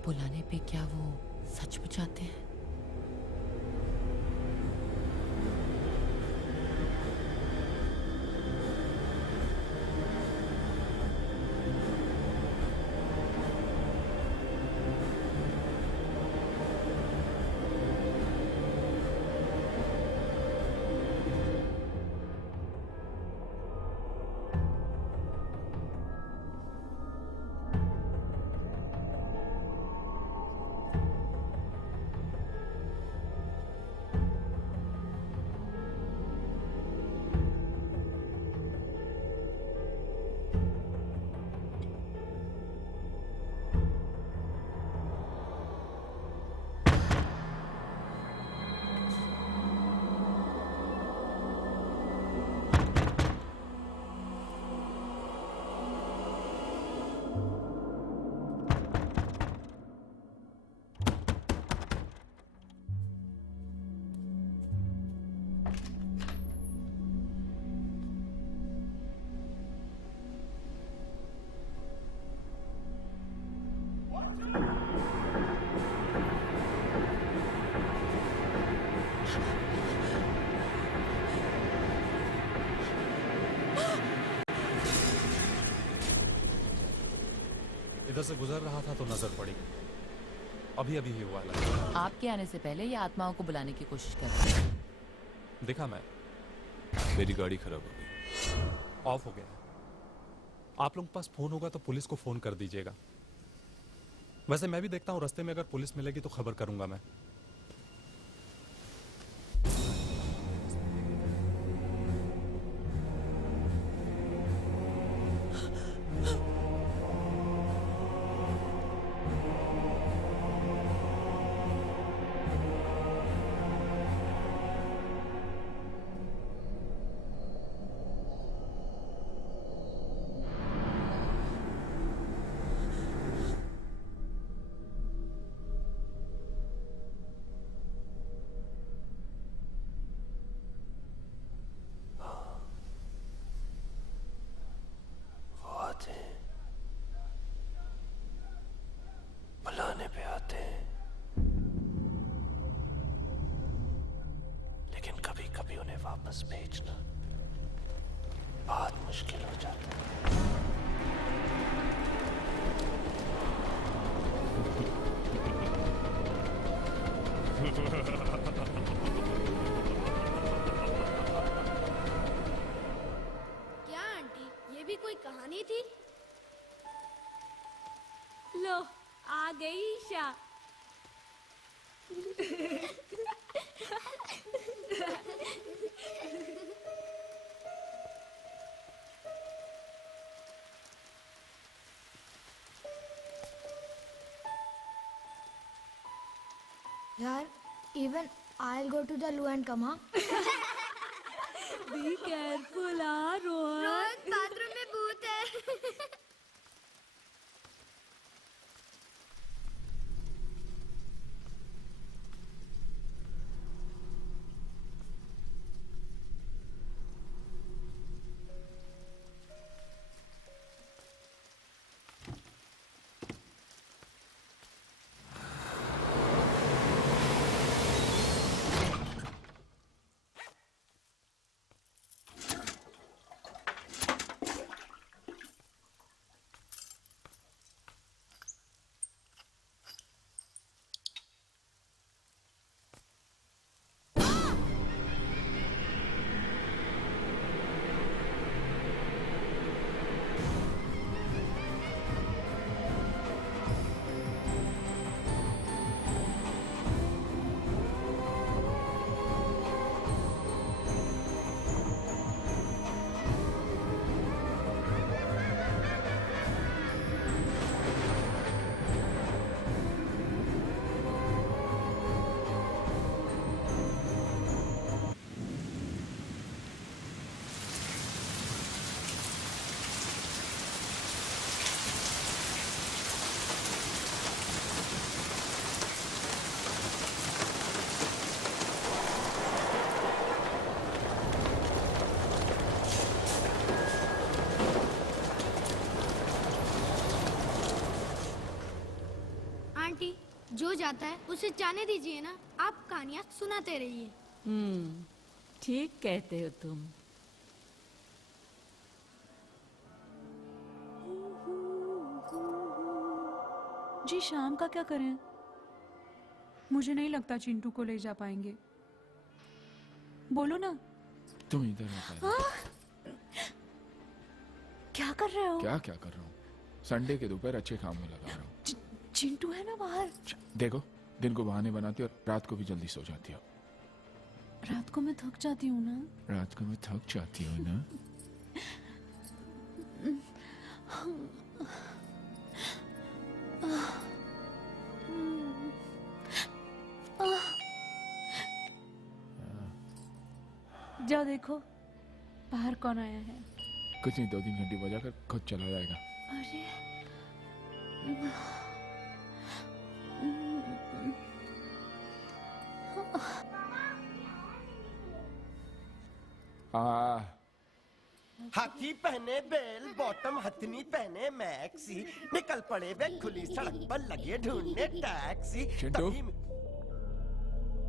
बुलाने पे क्या वो सचमुच आते हैं? इधर से गुजर रहा था तो नजर पड़ी। अभी अभी ही हुआ लगा। आपके आने से पहले ये आत्माओं को बुलाने की कोशिश कर रहे हैं। देखा मैं। मेरी गाड़ी खराब हो गई। ऑफ हो गया। आप लोगों के पास फोन होगा तो पुलिस को फोन कर दीजिएगा। वैसे मैं भी देखता हूँ, रास्ते में अगर पुलिस मिलेगी तो खबर करूंगा मैं। बुलाने पे आते हैं, लेकिन कभी कभी उन्हें वापस भेजना बहुत मुश्किल हो जाता है। क्या आंटी, ये भी कोई कहानी थी? लो आ गई ईशा। यार, even I'll go to the loo and come, huh? Be careful, Rohan. Rohan, bathroom में भूत है। जो जाता है उसे जाने दीजिए ना, आप कहानियाँ सुनाते रहिए। ठीक कहते हो तुम। जी शाम का क्या करें? मुझे नहीं लगता चिंटू को ले जा पाएंगे। बोलो ना। तुम इधर आ। क्या कर रहे हो? क्या क्या कर रहा हूँ? संडे के दोपहर अच्छे काम में लगा रहा हूँ। चिंटू है ना बाहर। देखो, दिन को बहाने बनाती हो और रात को भी जल्दी सो जाती हो। रात को मैं थक जाती हूँ ना। रात को मैं थक जाती हूँ ना। जाओ देखो बाहर कौन आया है। कुछ नहीं, 2-3 घंटे बजाकर खुद चला जाएगा। अरे हाथी पहने बेल बॉटम, हथनी पहने मैक्सी, निकल पड़े वे खुली सड़क पर लगे ढूंढने टैक्सी। चिंटू,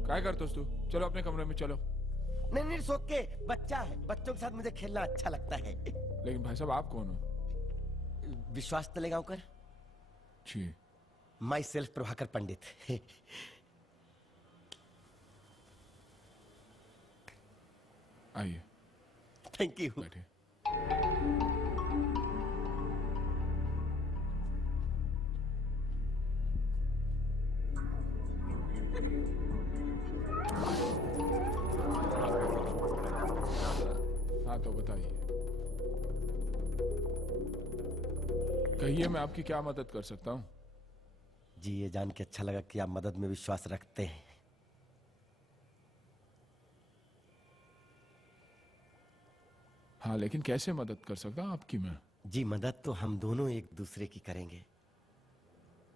क्या करतोस तू? चलो अपने कमरे में चलो। नहीं नहीं, सो के बच्चा है, बच्चों के साथ मुझे खेलना अच्छा लगता है। लेकिन भाई साहब, आप कौन हो? विश्वास तलेगांवकर जी। माई सेल्फ प्रभाकर पंडित। आइए। Thank you. बैठे। हाँ तो बताइए, कहिए मैं आपकी क्या मदद कर सकता हूँ? जी, ये जान के अच्छा लगा कि आप मदद में विश्वास रखते हैं। हाँ, लेकिन कैसे मदद कर सकता हूँ आपकी मैं? जी, मदद तो हम दोनों एक दूसरे की करेंगे।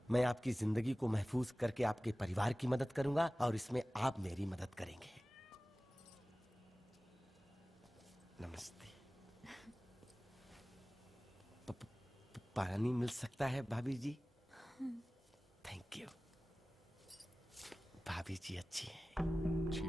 मैं आपकी जिंदगी को महफूज करके आपके परिवार की मदद करूंगा और इसमें आप मेरी मदद करेंगे। नमस्ते। पानी मिल सकता है भाभी जी? Thank you. भाभी जी अच्छी हैं। जी।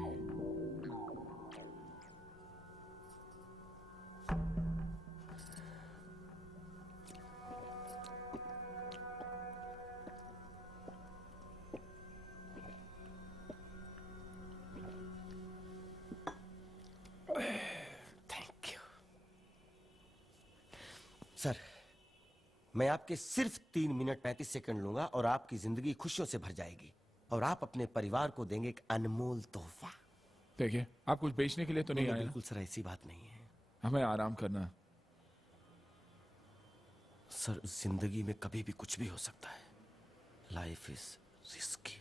Thank you. सर, मैं आपके सिर्फ 3 मिनट 35 सेकंड लूंगा और आपकी जिंदगी खुशियों से भर जाएगी और आप अपने परिवार को देंगे एक अनमोल तोहफा। देखिए, आप कुछ बेचने के लिए तो नहीं आए? बिल्कुल सर, ऐसी बात नहीं है। हमें आराम करना है। सर, जिंदगी में कभी भी कुछ भी हो सकता है। Life is risky.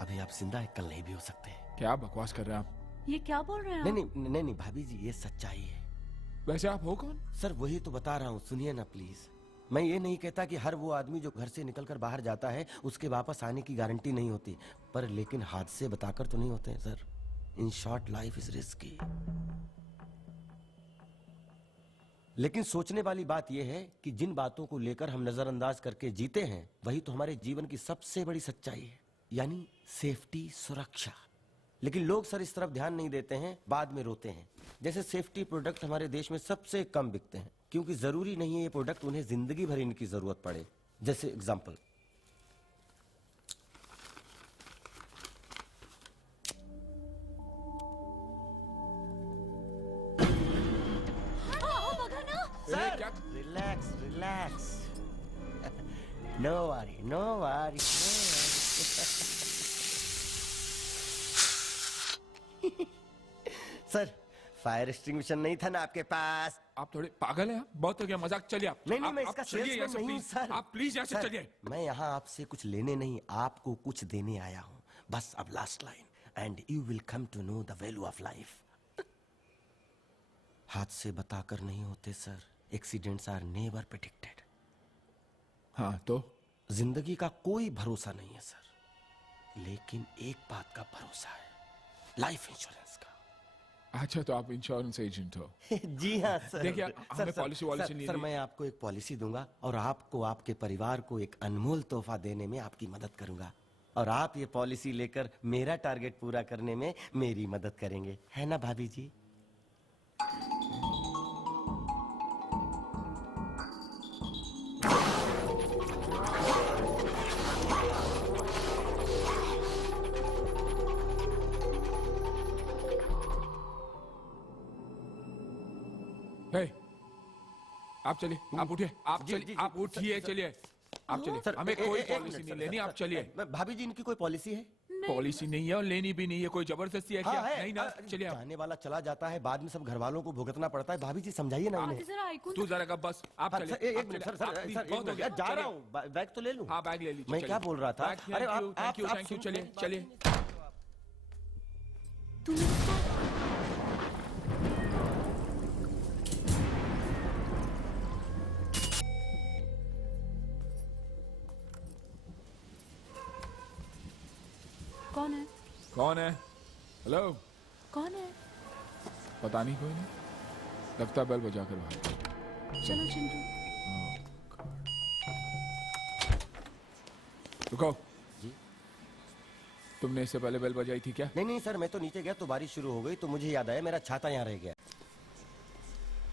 अभी आप जिंदा है, कल नहीं भी हो सकते। क्या बकवास कर रहे हैं आप? ये क्या बोल रहे हैं? नहीं भाभी जी, ये सच्चाई है। वैसे आप हो कौन? सर, वही तो बता रहा हूँ, सुनिए ना प्लीज। मैं ये नहीं कहता कि हर वो आदमी जो घर से निकलकर बाहर जाता है उसके वापस आने की गारंटी नहीं होती, पर लेकिन हादसे बताकर तो नहीं होते हैं sir. In short, life is risky. लेकिन सोचने वाली बात यह है कि जिन बातों को लेकर हम नजरअंदाज करके जीते हैं वही तो हमारे जीवन की सबसे बड़ी सच्चाई है, यानी सेफ्टी, सुरक्षा। लेकिन लोग सर इस तरफ ध्यान नहीं देते हैं, बाद में रोते हैं। जैसे सेफ्टी प्रोडक्ट हमारे देश में सबसे कम बिकते हैं क्योंकि जरूरी नहीं है ये प्रोडक्ट उन्हें जिंदगी भर इनकी जरूरत पड़े। जैसे example, sir, relax relax. No worry no worry. Sir, fire extinguisher नहीं था ना आपके पास? आप थोड़े पागल हैं? बहुत हो गया मजाक। चलिए आप। नहीं, मैं इसका चलिए यहाँ से सेल्समैन नहीं हूँ प्लीज। सर। आप प्लीज यहाँ से सर, चलिए। मैं यहाँ आपसे कुछ लेने नहीं, आपको कुछ देने आया हूँ। बस अब last line, and you will come to know the value of life. हादसे बताकर नहीं होते sir, accidents are never predicted. हाँ तो? जिंदगी का कोई भरोसा नहीं है सर, लेकिन एक बात का भरोसा है, लाइफ इंश्योरेंस का। अच्छा, तो आप इंश्योरेंस एजेंट हो? जी हाँ सर। देखिए, सर, हमें सर, पॉलिसी वॉलिसी नहीं सर, ली। मैं आपको एक पॉलिसी दूंगा और आपको आपके परिवार को एक अनमोल तोहफा देने में आपकी मदद करूंगा, और आप ये पॉलिसी लेकर मेरा टारगेट पूरा करने में मेरी मदद करेंगे, है ना भाभी जी? हे, आप चलिए, आप उठिए, आप जी, चलिए, जी, आप उठिए, चलिए, आप चलिए। सर, हमें ए- ए- कोई एक पॉलिसी मिनट, नहीं सर, लेनी, सर, आप चलिए। भाभी जी, इनकी कोई पॉलिसी है? पॉलिसी नहीं है और लेनी भी नहीं है, कोई जबरदस्ती है क्या? नहीं ना, चलिए आप। जाने वाला चला जाता है, बाद में सब घर वालों को भुगतना पड़ता है। भाभी जी समझाइए ना उन्हें। तू जरा का बस, आप हाँ, चलिए। सर, एक आप मिनट, चलिए, सर, आप सर, प्लीज, सर, एक बहुत हो मिनट, गया, जा रहा चलिए। हूँ, बैग तो ले लूँ। हाँ, बैग ले लीजिए। मैं चलिए। क्या बोल रहा था? Bag, thank you, thank you, thank you, चलिए, चलिए। कौन है? कौन है? हेलो? कौन है? पता नहीं, कोई नहीं। लगता बेल बजा कर भाग। चलो चिंटू। रुको। तुमने इससे पहले बेल बजाई थी क्या? नहीं नहीं सर, मैं तो नीचे गया तो बारिश शुरू हो गई, तो मुझे याद आया मेरा छाता यहाँ रह गया।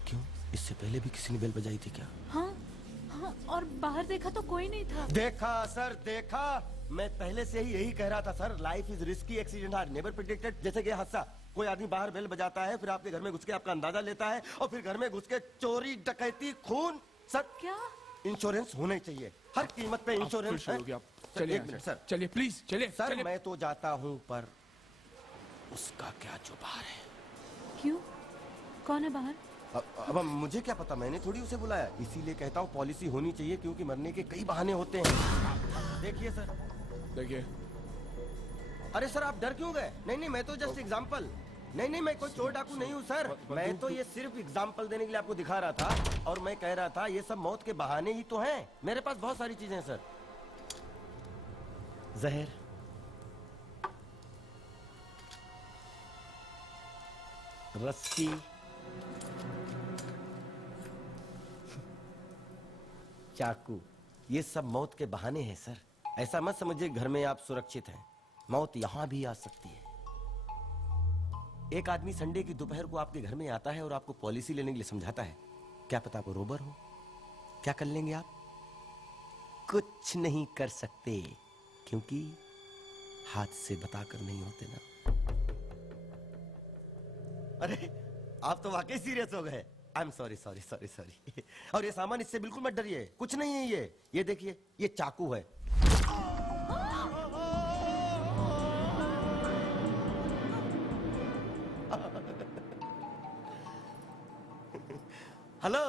क्यों, इससे पहले भी किसी ने बेल बजाई थी क्या? हाँ हाँ, और बाहर देखा तो कोई नहीं था। देखा सर, देखा। मैं पहले से ही यही कह रहा था sir, life is risky, accident are never predicted. जैसे कि हादसा, कोई आदमी बाहर बेल बजाता है, फिर आपके घर में घुस के आपका अंदाजा लेता है, और फिर घर में घुस के चोरी, डकैती, खून। सर क्या? इंश्योरेंस होना ही चाहिए, हर कीमत पे इंश्योरेंस है। चलिए, एक मिनट सर, चलिए प्लीज, चलिए। सर चलिए। मैं तो जाता हूँ, पर उसका क्या जो बाहर है? क्यों? कौन है बाहर? अब मुझे क्या पता, मैंने थोड़ी उसे बुलाया। इसीलिए कहता हूँ पॉलिसी होनी चाहिए, क्योंकि मरने के कई बहाने होते हैं। देखिए सर, देखिए। अरे सर, आप डर क्यों गए? नहीं नहीं, मैं तो जस्ट एग्जांपल। नहीं नहीं, मैं कोई चोर डाकू नहीं हूँ सर। मैं तो ये सिर्फ एग्जांपल देने के लिए आपको दिखा रहा था, और मैं कह रहा था ये सब मौत के बहाने ही तो हैं। मेरे पास बहुत सारी चीजें हैं सर। जहर, रस्सी, चाकू, ये सब मौत के बहाने हैं सर। ऐसा मत समझिए घर में आप सुरक्षित हैं, मौत यहां भी आ सकती है। एक आदमी संडे की दोपहर को आपके घर में आता है और आपको पॉलिसी लेने के लिए समझाता है। क्या पता वो रोबर हो? क्या कर लेंगे आप? कुछ नहीं कर सकते, क्योंकि हाथ से बताकर नहीं होते ना। अरे आप तो वाकई सीरियस हो गए। I am sorry sorry sorry sorry. और ये सामान, इससे बिल्कुल मत डरिए, कुछ नहीं है ये देखिए, ये चाकू है। हेलो,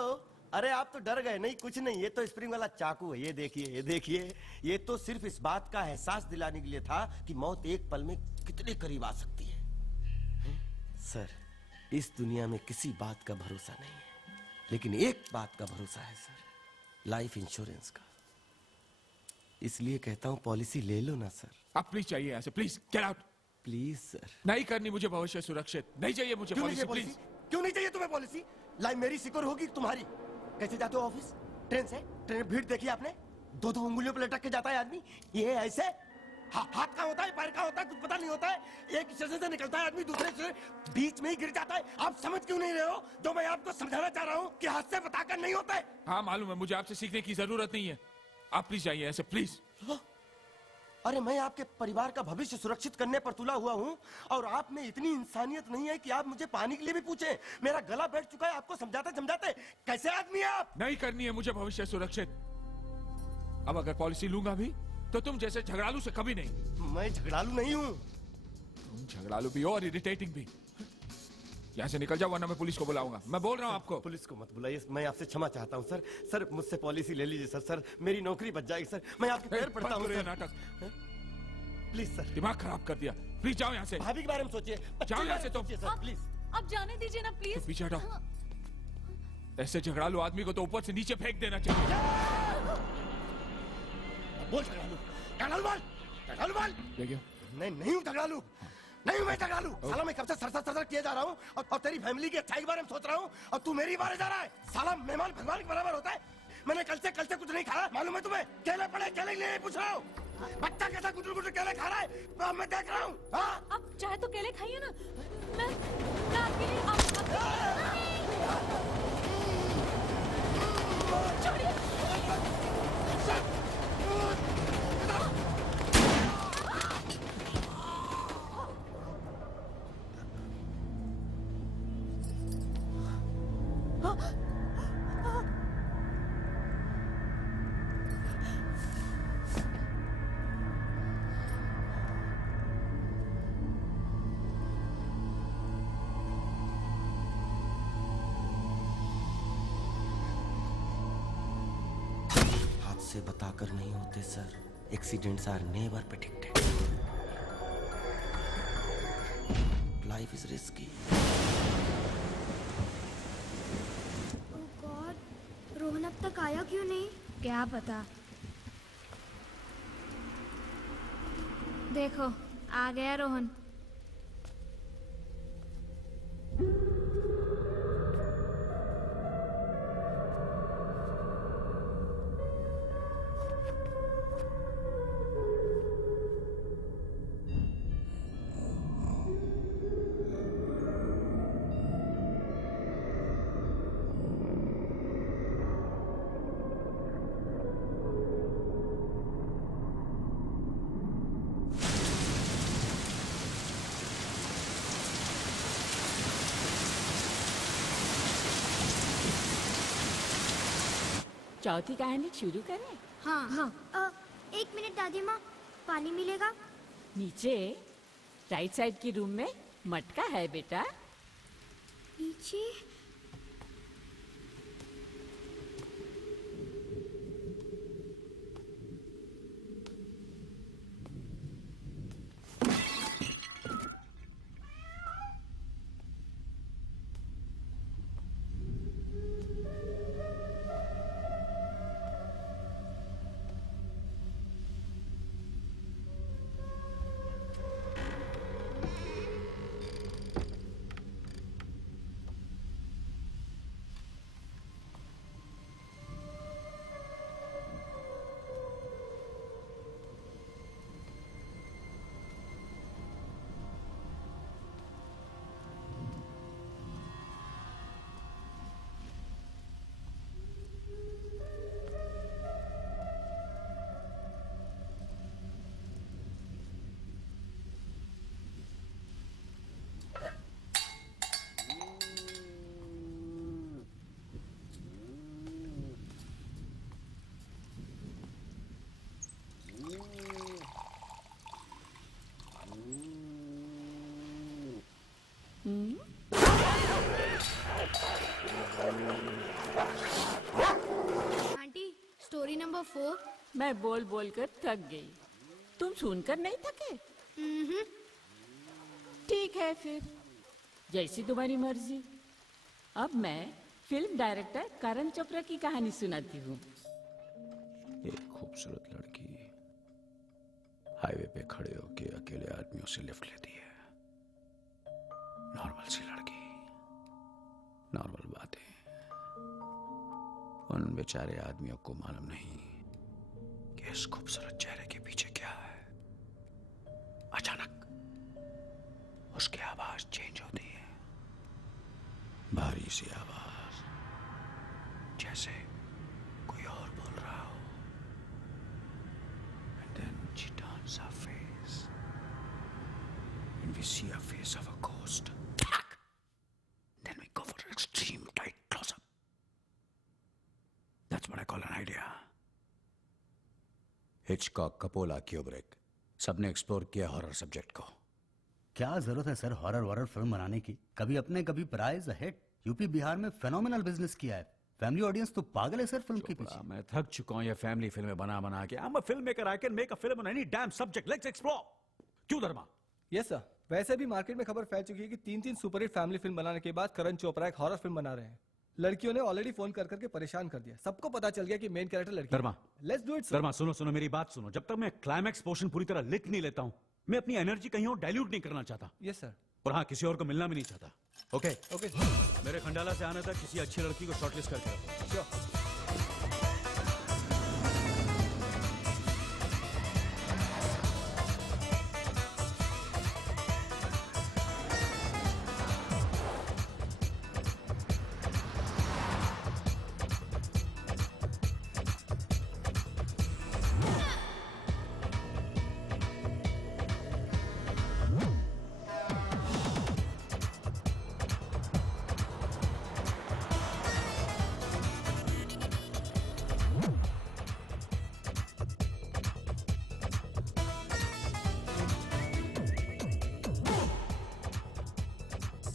अरे आप तो डर गए। नहीं कुछ नहीं, ये तो स्प्रिंग वाला चाकू है। ये देखिए, ये देखिए, ये तो सिर्फ इस बात का एहसास दिलाने के लिए था कि मौत एक पल में कितने करीब आ सकती है। सर, इस दुनिया में किसी बात का भरोसा नहीं है, लेकिन एक बात का भरोसा है सर, लाइफ इंश्योरेंस का। इसलिए कहता हूं पॉलिसी ले लो ना सर। आप प्लीज चाहिए यहाँ से, please get out. Please sir. नहीं करनी मुझे भविष्य सुरक्षित, नहीं चाहिए मुझे पॉलिसी, प्लीज। क्यों नहीं चाहिए तुम्हें पॉलिसी? लाइफ मेरी सिक्योर होगी तुम्हारी। कैसे जाते हो ऑफिस? ट्रेन से? ट्रेन में भीड़ देखी आपने? दो उंगलियों पर लटक के जाता है आदमी। ये ऐसे हाथ का होता है, पैर का होता है, कुछ पता नहीं होता है। एक स्टेशन से निकलता है आदमी, दूसरे स्टेशन, बीच में ही गिर जाता है। आप समझ क्यों नहीं रहे हो जो मैं आपको समझाना चाह रहा हूँ कि हाथ से बताकर नहीं होता है। हाँ मालूम है, मुझे आपसे सीखने की जरूरत नहीं है। आप प्लीज जाइए ऐसे, प्लीज। अरे मैं आपके परिवार का भविष्य सुरक्षित करने पर तुला हुआ हूँ, और आप में इतनी इंसानियत नहीं है कि आप मुझे पानी के लिए भी पूछें। मेरा गला बैठ चुका है आपको समझाते समझाते। कैसे आदमी है आप? नहीं करनी है मुझे भविष्य सुरक्षित। अब अगर पॉलिसी लूंगा भी तो तुम जैसे झगड़ालू से कभी नहीं। मैं झगड़ालू नहीं हूँ। तुम झगड़ालू भी हो और इरिटेटिंग भी। यहाँ से निकल जाओ वरना मैं पुलिस को बुलाऊंगा। मैं बोल रहा हूँ आपको। पुलिस को मत बुलाइए, मैं आपसे क्षमा चाहता हूँ सर। सर मुझसे पॉलिसी ले लीजिए सर। सर मेरी नौकरी बच जाएगी सर। मैं आपके पैर पड़ता हूँ सर। नाटक प्लीज सर। दिमाग खराब कर दिया। प्लीज जाओ यहाँ से। भाभी के बारे में सोचिए। जाओ यहाँ से तुम। Sir please. अब जाने दीजिए ना प्लीज। पीछे हटाओ। ऐसे झगड़ालू आदमी को तो ऊपर से नीचे फेंक देना चाहिए। बोल झगड़ालू, झगड़ालू बोल, झगड़ालू बोल। देखिए, नहीं हूँ झगड़ालू। नहीं मैं झगड़ालू। साला मैं कब से सर किए जा रहा हूँ और तेरी फैमिली की अच्छाई के बारे में सोच रहा हूँ और तू मेरी बारे जा रहा है। साला मेहमान भगवान के बराबर होता है। मैंने कल से कुछ नहीं खाया, मालूम है तुम्हें? केले पड़े, केले के लिए पूछ रहा हूँ। बच्चा कैसा गुटर गुटर केले खा रहा है, तो मैं देख रहा हूँ। अब चाहे तो केले खाइए ना। मैं आपके लिए छोड़िए। से बताकर नहीं होते sir. Accidents are never predicted. Life is risky. Oh god, Rohan अब तक आया क्यों नहीं? क्या पता। देखो आ गया रोहन। चौथी कहानी शुरू करें? हाँ। 1 मिनट दादी माँ, पानी मिलेगा? नीचे राइट साइड की रूम में मटका है बेटा। नीचे? Aunty story number 4। मैं बोल बोल कर थक गई, तुम सुनकर नहीं थके? ठीक है फिर, जैसी तुम्हारी मर्जी। अब मैं फिल्म डायरेक्टर करण चोपड़ा की कहानी सुनाती हूँ। एक खूबसूरत लड़की हाईवे पे खड़े होके अकेले आदमियों से लिफ्ट लेती है। नॉर्मल सी लड़की, नॉर्मल बातें। उन बेचारे आदमियों को मालूम नहीं कि इस खूबसूरत चेहरे के पीछे क्या है। अचानक उसकी आवाज चेंज होती है, भारी सी आवाज, जैसे कोई और बोल रहा हो। And then she turns her face and we see a face of a ghost. Then we go for an extreme tight close-up. That's what I call an idea. Hitchcock, Coppola, Kubrick, सबने explore किया horror subject को। क्या जरूरत है sir horror film बनाने की? कभी अपने कभी प्राइज हिट। यूपी बिहार में फेनोमेनल बिजनेस किया है। फैमिली ऑडियंस तो पागल है सर फिल्म के पीछे। मैं थक चुका हूं ये फैमिली फिल्में बना बना के। I'm a filmmaker, I can make a film on any damn subject. Let's explore. क्यों धर्मा? Yes sir. वैसे भी मार्केट में खबर फैल चुकी है कि 3 सुपरहिट फैमिली फिल्म बनाने के बाद करण चोपड़ा एक हॉरर फिल्म बना रहे हैं। लड़कियों ने ऑलरेडी फोन कर करके परेशान कर दिया। सबको पता चल गया कि मेन कैरेक्टर लड़की। धर्मा, लेट्स डू इट। धर्मा सुनो मेरी बात सुनो। जब तक मैं क्लाइमैक्स पोर्शन पूरी तरह लिख नहीं लेता हूं मैं अपनी एनर्जी कहीं और डाइल्यूट नहीं करना चाहता। Yes sir. और हाँ, किसी और को मिलना भी नहीं चाहता। Okay okay. मेरे खंडाला से आने तक किसी अच्छी लड़की को शॉर्टलिस्ट करके रखो। श्योर।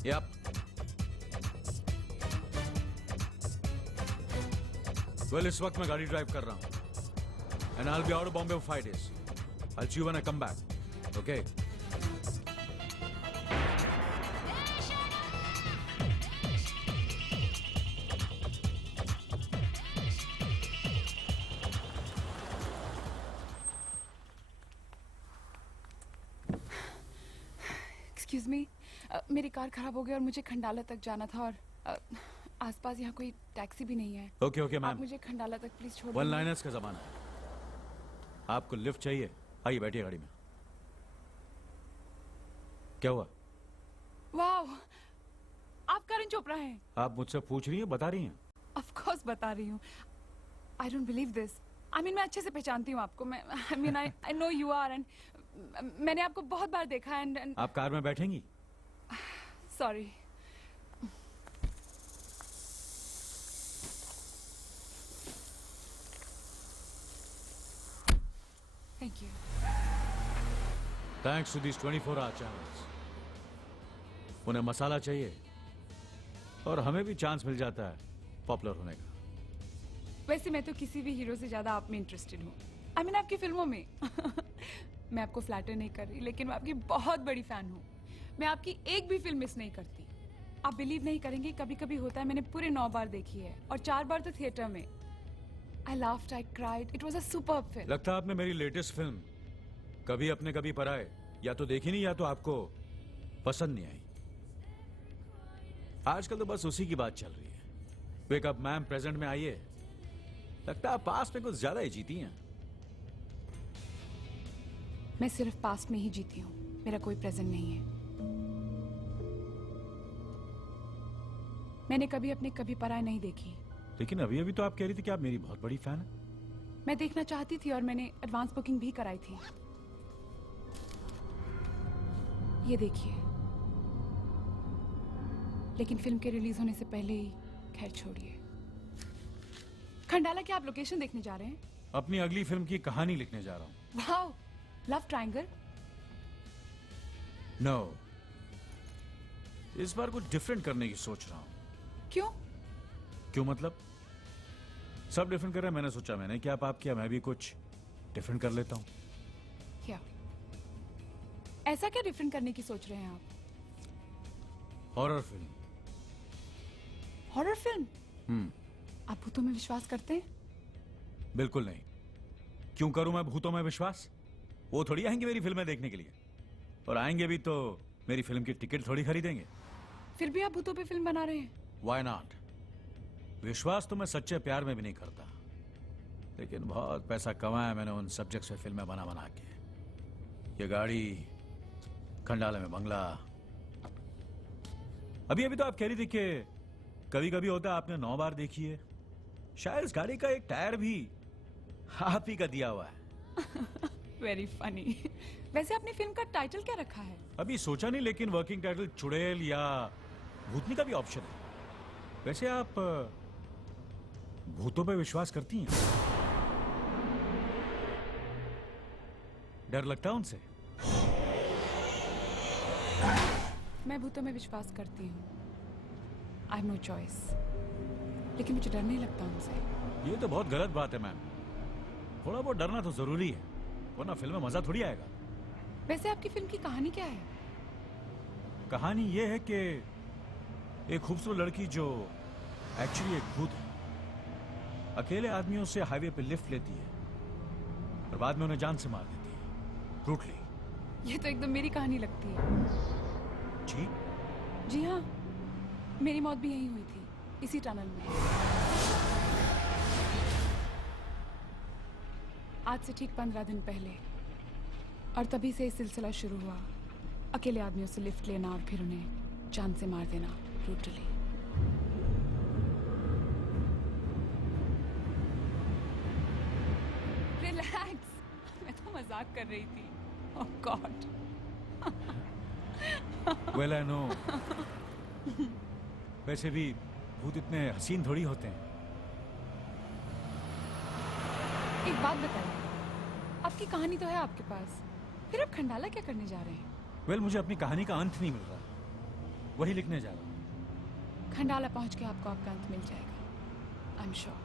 Yep. Well, इस वक्त मैं गाड़ी ड्राइव कर रहा हूँ and I'll be out of Bombay for 5 days. I'll see you when I come back. Okay? Excuse me, मेरी कार खराब हो गई और मुझे खंडाला तक जाना था और आसपास यहाँ कोई टैक्सी भी नहीं है। ओके ओके मैम, आप मुझे खंडाला तक प्लीज छोड़ वन लाइनर्स का जमाना है। आपको लिफ्ट चाहिए? आइए बैठिए गाड़ी में। क्या हुआ? वाह, आप करण चोपड़ा हैं। आप मुझसे पूछ रही हैं, बता रही हैं? ऑफ कोर्स बता रही हूँ। I don't believe this. I mean मैं अच्छे से पहचानती हूँ आपको। मैं I mean I know you are and मैंने आपको बहुत बार देखा एंड आप कार में बैठेंगी? Sorry. Thank you. Thanks to this 24 hour channels. उन्हें मसाला चाहिए और हमें भी चांस मिल जाता है पॉपुलर होने का। वैसे मैं तो किसी भी हीरो से ज्यादा आप में इंटरेस्टेड हूँ। आई मीन आपकी फिल्मों में। मैं आपको फ्लैटर नहीं कर रही, लेकिन मैं आपकी बहुत बड़ी फैन हूँ। मैं आपकी एक भी फिल्म मिस नहीं करती। आप बिलीव नहीं करेंगे, कभी कभी होता है मैंने पूरे 9 बार देखी है और 4 बार तो थिएटर में। I laughed, I cried. It was a superb film. लगता है आपने मेरी लेटेस्ट फिल्म कभी अपने कभी पराए या तो देखी नहीं या तो आपको पसंद नहीं आई। आजकल तो बस उसी की बात चल रही है। वेक अप मैम, प्रेजेंट में आइए। लगता है पास में कुछ ज्यादा ही जीती हैं। मैं सिर्फ पास्ट में ही जीती हूँ, मेरा कोई प्रेजेंट नहीं है। मैंने कभी अपने कभी पराए नहीं देखी। लेकिन अभी अभी तो आप कह रही थी कि आप मेरी बहुत बड़ी फैन हैं। मैं देखना चाहती थी और मैंने एडवांस बुकिंग भी कराई थी। ये देखिए। लेकिन फिल्म के रिलीज होने से पहले ही, खैर छोड़िए। खंडाला, क्या आप लोकेशन देखने जा रहे हैं? अपनी अगली फिल्म की कहानी लिखने जा रहा हूँ। Wow, love triangle? नो, इस बार कुछ डिफरेंट करने की सोच रहा हूँ। क्यों? क्यों मतलब? सब डिफरेंट कर रहे हैं, मैंने सोचा मैंने क्या आप किया, मैं भी कुछ डिफरेंट कर लेता हूँ। क्या? ऐसा क्या डिफरेंट करने की सोच रहे हैं आप? Horror film. Horror film? आप भूतों में विश्वास करते हैं? बिल्कुल नहीं। क्यों करूं मैं भूतों में विश्वास? वो थोड़ी आएंगे मेरी फिल्में देखने के लिए, और आएंगे भी तो मेरी फिल्म की टिकट थोड़ी खरीदेंगे। फिर भी आप भूतों पे फिल्म बना रहे हैं? Why not? विश्वास तो मैं सच्चे प्यार में भी नहीं करता, लेकिन बहुत पैसा कमाया मैंने उन सब्जेक्ट्स पे फिल्में बना बना के। ये गाड़ी, खंडाला में बंगला। अभी अभी तो आप कह रही थी कि कभी कभी होता है, आपने 9 बार देखी है। शायद इस गाड़ी का एक टायर भी आप ही का दिया हुआ है। Very funny. वैसे आपने फिल्म का टाइटल क्या रखा है? अभी सोचा नहीं, लेकिन वर्किंग टाइटल चुड़ैल या भूतनी का भी ऑप्शन है। वैसे आप भूतों पे विश्वास करती हैं? डर लगता है उनसे? मैं भूतों में विश्वास करती हूँ। I have no choice. लेकिन मुझे डर नहीं लगता उनसे। ये तो बहुत गलत बात है मैम। थोड़ा बहुत डरना तो जरूरी है, वरना फिल्म में मजा थोड़ी आएगा। वैसे आपकी फिल्म की कहानी क्या है? कहानी ये है कि एक खूबसूरत लड़की जो एक्चुअली एक भूत है, अकेले आदमियों से हाईवे पे लिफ्ट लेती है और बाद में उन्हें जान से मार देती है, ब्रूटली। ये तो एकदम मेरी कहानी लगती है। जी? जी हाँ, मेरी मौत भी यहीं हुई थी, इसी टनल में। आज से ठीक 15 दिन पहले। और तभी से ये सिलसिला शुरू हुआ। अकेले आदमियों से लिफ्ट लेना और फिर उन्हें जान से मार देना, ब्रूटली। रिलैक्स, मैं तो मजाक कर रही थी। ओह गॉड। Well I know. वैसे भी भूत इतने हसीन थोड़ी होते हैं। एक बात बताइए, आपकी कहानी तो है आपके पास, फिर आप खंडाला क्या करने जा रहे हैं? वेल मुझे अपनी कहानी का अंत नहीं मिल रहा, वही लिखने जा रहा हूँ। खंडाला पहुंच के आपको आपका अंत मिल जाएगा, आई एम श्योर।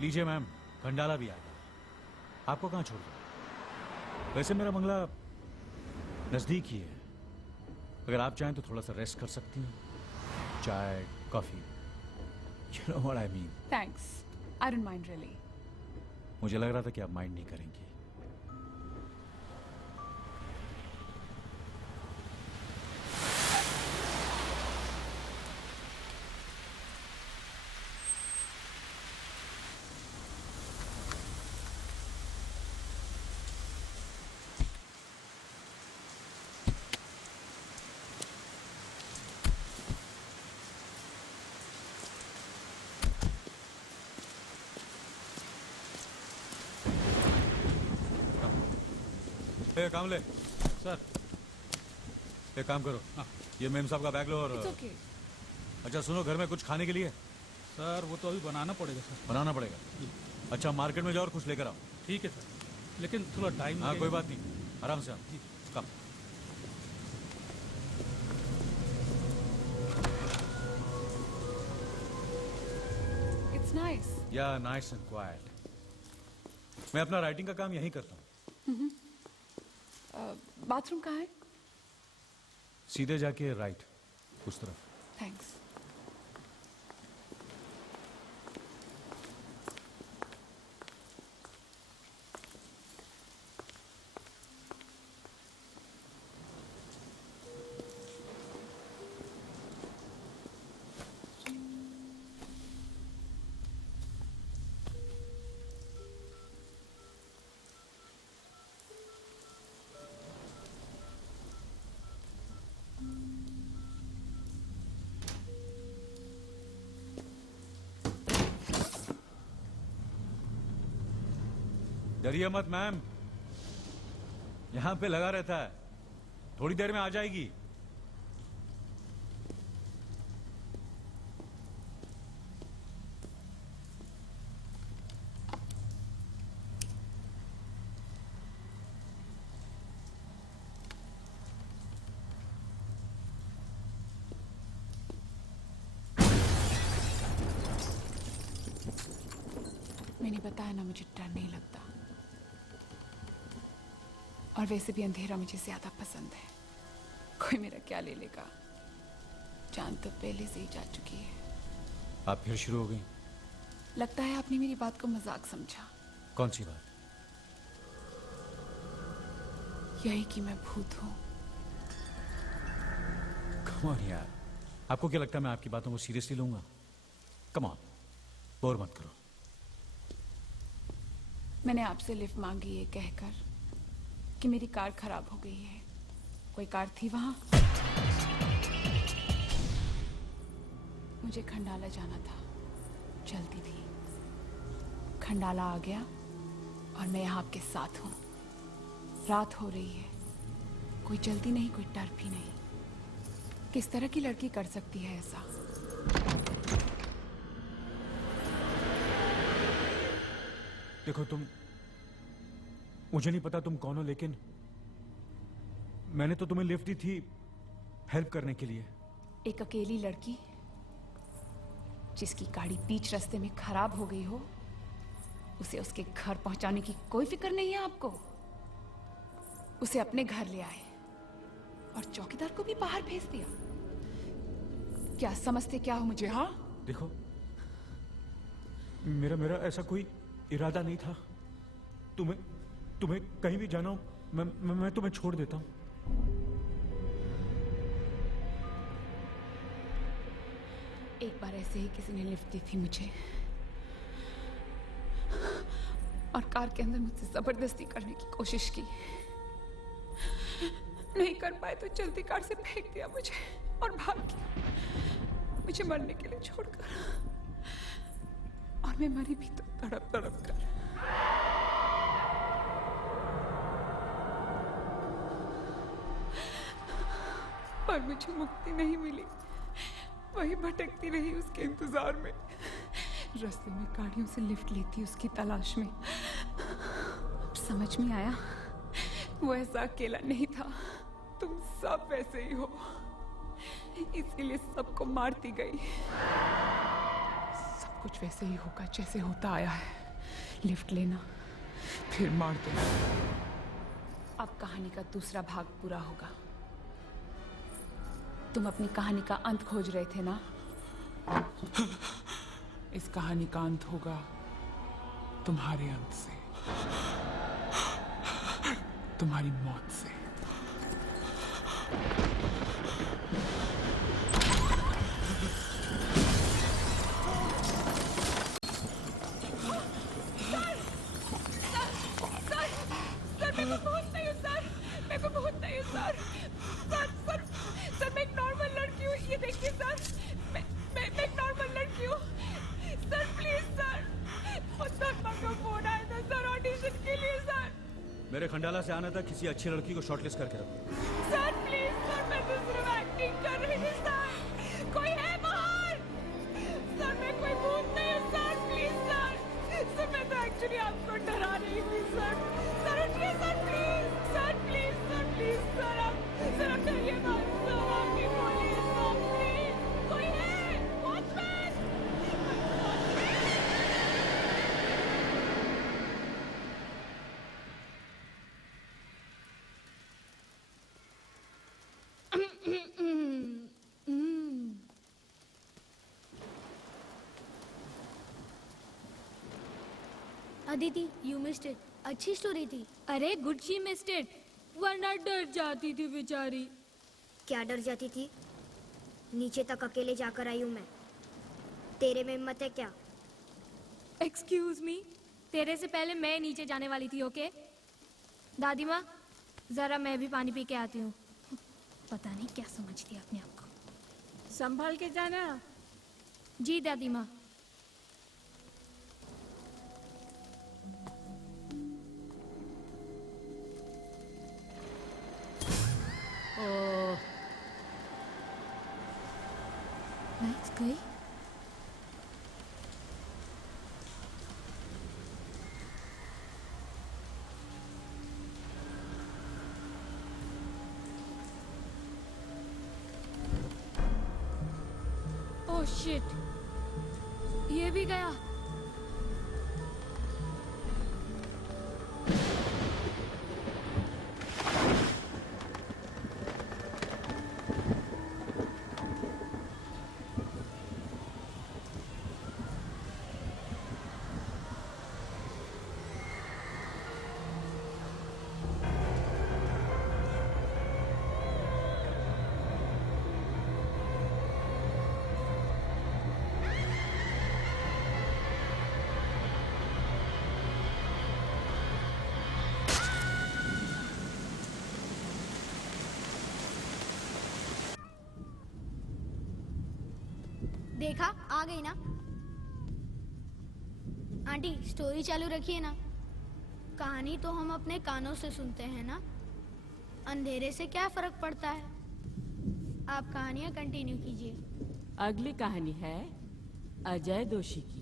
लीजिए मैम, खंडाला भी आ गया। आपको कहाँ छोड़ दूँ? वैसे मेरा बंगला नजदीक ही है, अगर आप चाहें तो थोड़ा सा रेस्ट कर सकती हैं। चाय, coffee, you know what I mean। Thanks, I don't mind really. मुझे लग रहा था कि आप माइंड नहीं करेंगी। काम ले सर। एक काम करो, ये मेम साहब का बैग लो और It's okay। अच्छा सुनो, घर में कुछ खाने के लिए? सर वो तो अभी बनाना पड़ेगा सर। बनाना पड़ेगा? अच्छा मार्केट में जाओ और कुछ लेकर आओ। ठीक है सर, लेकिन थोड़ा टाइम। हाँ कोई बात नहीं, आराम से आओ। कम। It's nice। या नाइस एंड क्वाइट। मैं अपना राइटिंग का काम यहीं करता हूँ। बाथरूम कहाँ है? सीधे जाके राइट, उस तरफ। थैंक्स। डरिए मत मैम, यहां पे लगा रहता है, थोड़ी देर में आ जाएगी। मैंने बताया ना, मुझे डर नहीं लगता। और वैसे भी अंधेरा मुझे ज्यादा पसंद है। कोई मेरा क्या ले लेगा, जान तो पहले से ही जा चुकी है। आप फिर शुरू हो गई? लगता है आपने मेरी बात को मजाक समझा। कौन सी बात? यही कि मैं भूत हूं। कम ऑन यार, आपको क्या लगता है मैं आपकी बातों को सीरियसली लूंगा? कम ऑन, बोर मत करो। मैंने आपसे लिफ्ट मांगी ये कहकर कि मेरी कार खराब हो गई है। कोई कार थी वहां? मुझे खंडाला जाना था, जल्दी थी। खंडाला आ गया और मैं यहाँ आपके साथ हूँ। रात हो रही है, कोई जल्दी नहीं, कोई डर भी नहीं। किस तरह की लड़की कर सकती है ऐसा? देखो तुम, मुझे नहीं पता तुम कौन हो, लेकिन मैंने तो तुम्हें लिफ्ट दी थी हेल्प करने के लिए। एक अकेली लड़की जिसकी गाड़ी बीच रास्ते में खराब हो गई हो, उसे उसके घर पहुंचाने की कोई फिक्र नहीं है आपको? उसे अपने घर ले आए, और चौकीदार को भी बाहर भेज दिया। क्या समझते क्या हो मुझे? हाँ, देखो, मेरा ऐसा कोई इरादा नहीं था। तुम्हें कहीं भी जाना हो, मैं तुम्हें छोड़ देता हूँ। एक बार ऐसे ही किसी ने लिफ्ट दी थी मुझे और कार के अंदर मुझसे जबरदस्ती करने की कोशिश की। नहीं कर पाए तो चलती कार से फेंक दिया मुझे और भाग गया, मुझे मरने के लिए छोड़कर। और मैं मरी भी तो तड़प तड़प कर। पर मुझे मुक्ति नहीं मिली, वही भटकती रही उसके इंतजार में। रास्ते में गाड़ियों से लिफ्ट लेती उसकी तलाश में। अब समझ में आया वो ऐसा अकेला नहीं था, तुम सब वैसे ही हो, इसीलिए सबको मारती गई। सब कुछ वैसे ही होगा जैसे होता आया है, लिफ्ट लेना फिर मार देना। अब कहानी का दूसरा भाग पूरा होगा। तुम अपनी कहानी का अंत खोज रहे थे ना? इस कहानी का अंत होगा तुम्हारे अंत से, तुम्हारी मौत से। मेरे खंडाला से आना था, किसी अच्छी लड़की को शॉर्टलिस्ट करके रखो। सर प्लीज सर, मैं तो सिर्फ एक्टिंग कर रही थी सर। कोई है बाहर? सर मैं कोई भूत नहीं हूँ सर, प्लीज सर। सर मैं तो एक्चुअली आपको डरा रही थी सर। सर उठिए sir, please sir, please sir, please sir. आप करिए बात सर, आपकी बोलिए सर, प्लीज। कोई है? Watchman! Aditi, you missed it. अच्छी स्टोरी थी। अरे गुड, शी मिस्ड इट, वरना डर जाती थी बेचारी। क्या डर जाती थी? नीचे तक अकेले जाकर आई हूँ मैं, तेरे में हिम्मत है क्या? एक्सक्यूज मी, तेरे से पहले मैं नीचे जाने वाली थी। ओके दादी माँ, जरा मैं भी पानी पी के आती हूँ। पता नहीं क्या समझती है अपने आप को। संभाल के जाना। जी दादी माँ। लाइट्स गई। ओह शिट, ये भी गया। देखा, आ गई ना। आंटी स्टोरी चालू रखिए ना। कहानी तो हम अपने कानों से सुनते हैं ना, अंधेरे से क्या फर्क पड़ता है। आप कहानियां कंटिन्यू कीजिए। अगली कहानी है अजय दोषी की।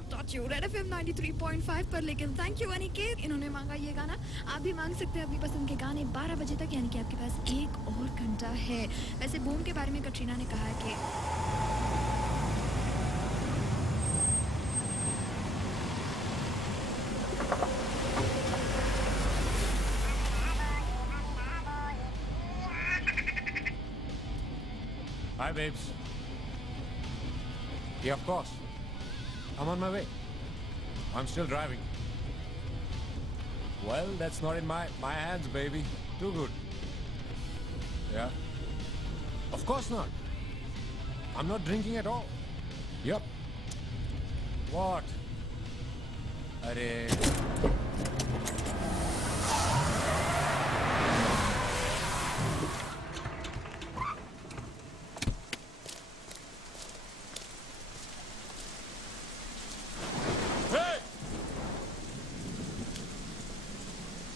Not touch you read FM 93.5 पर। लेकिन थैंक यू अनिकेत, इन्होंने मांगा ये गाना। आप भी मांग सकते हैं अपनी पसंद के गाने 12 बजे तक, यानी कि आपके पास 1 और घंटा है। वैसे बूम के बारे में कटरीना ने कहा है कि Hi, babes. Yeah, of course. I'm on my way. I'm still driving. Well, that's not in my hands, baby. Too good. Yeah? Of course not. I'm not drinking at all. Yup. What? Arey.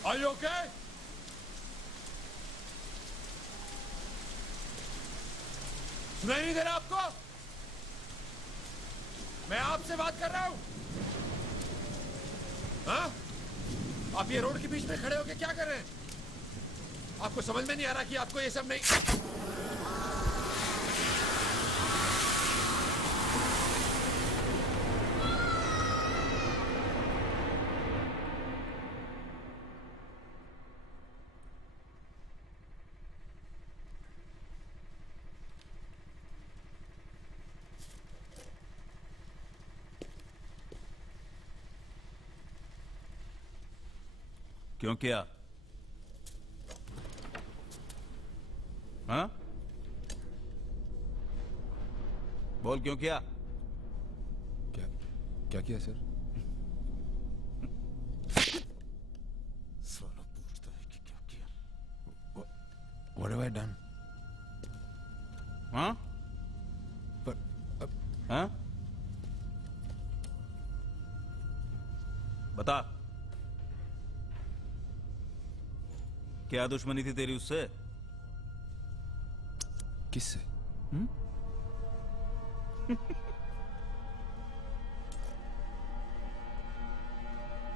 Are you okay? सुनाई नहीं दे रहा आपको? मैं आपसे बात कर रहा हूं। हाँ? आप ये रोड के बीच में खड़े होके क्या कर रहे हैं? आपको समझ में नहीं आ रहा कि आपको ये सब नहीं। क्यों किया? हाँ? बोल क्यों किया? क्या किया सर? साला पूछता है कि क्या किया? What have I done? हाँ? हाँ? बता, क्या दुश्मनी थी तेरी उससे? किससे?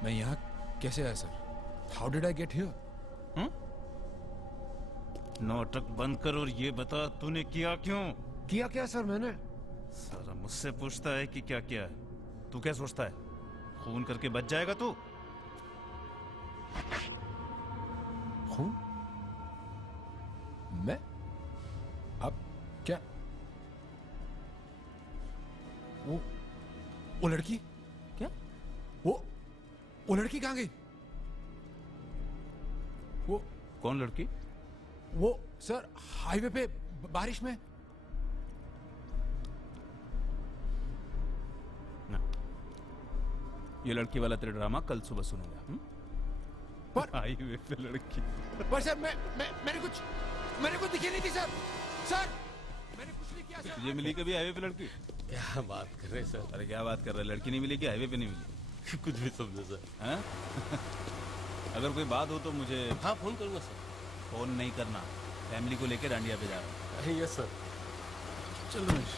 मैं यहाँ कैसे आया sir? How did I get here? नाटक बंद कर और ये बता तूने किया क्यों? किया क्या सर मैंने? सारा मुझसे पूछता है कि क्या किया है। तू क्या सोचता है खून करके बच जाएगा तू? खून? मैं? अब क्या? वो लड़की? क्या? वो लड़की कहाँ गई? वो कौन लड़की? वो सर हाईवे पे बारिश में। ना, ये लड़की वाला तेरा ड्रामा कल सुबह सुनूंगा। पर हाईवे पे लड़की। पर सर मैंने कुछ दिखी नहीं थी सर। सर मैंने कुछ नहीं किया सर। तुझे मिली कभी हाईवे पे लड़की? क्या बात कर रहे सर? अरे क्या बात कर रहा है? लड़की नहीं मिली कि हाईवे पे नहीं मिली? कुछ भी समझो सर। हाँ? अगर कोई बात हो तो मुझे। हाँ फोन करूंगा सर। फोन नहीं करना, फैमिली को लेकर डांडिया पे जा रहा हूँ। Yes sir. चलो रमेश।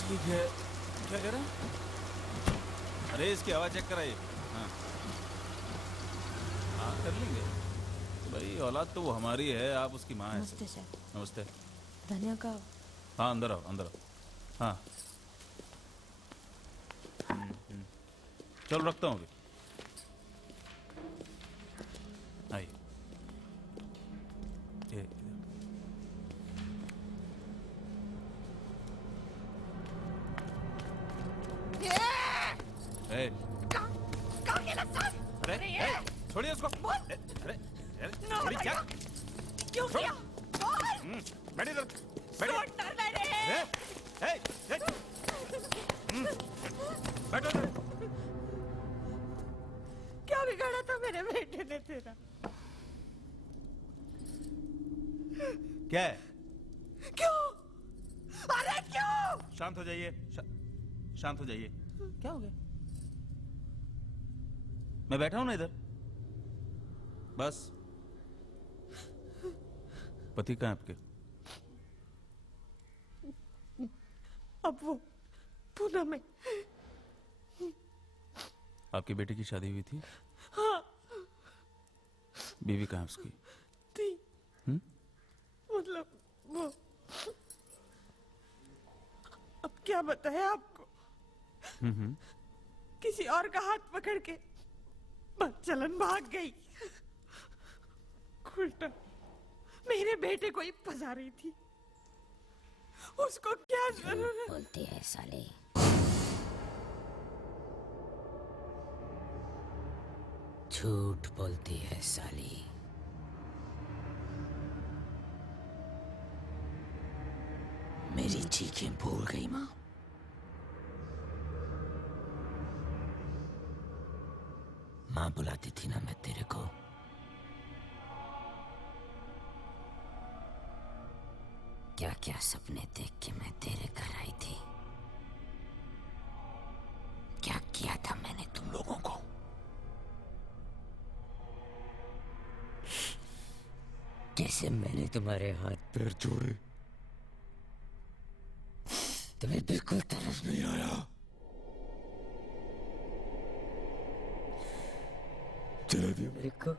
ठीक है। क्या कह रहा है? अरे इसकी आवाज चेक कराइए। हाँ हाँ कर लेंगे। भाई औलाद तो वो हमारी है, आप उसकी माँ है। नमस्ते सर। नमस्ते। धनिया का हाँ अंदर आओ, अंदर आओ। हाँ चल रखता हूँ अभी। आइए। ये ए, अरे छोड़िए उसको। अरे छोड़िए क्या? क्यों किया? बैठिए इधर, बैठिए। बैठो इधर। क्या बिगाड़ा था मेरे बेटे ने तेरा? क्या है? क्यों? अरे क्यों? शांत हो जाइए, शांत हो जाइए। क्या हो गया? मैं बैठा हूं ना इधर, बस। पति कहाँ है आपके? अब वो पूना में। आपकी बेटी की शादी हुई थी? हाँ। बीवी कहाँ है उसकी? थी। हम्म? मतलब वो अब क्या बताया आपको? किसी और का हाथ पकड़ के चलन भाग गई। उल्टा मेरे बेटे को ही फंसा रही थी। उसको क्या जरूरत? बोलती है साली। झूठ बोलती है साली। मेरी चीखें भूल गई माँ। माँ बुलाती थी ना मैं तेरे को। क्या क्या सपने देख के मैं तेरे घर आई थी। क्या किया था मैंने तुम लोगों को। जैसे मैंने तुम्हारे हाथ पैर जोड़े, तुम्हें बिल्कुल तरस नहीं आया। चला दिया मेरे को।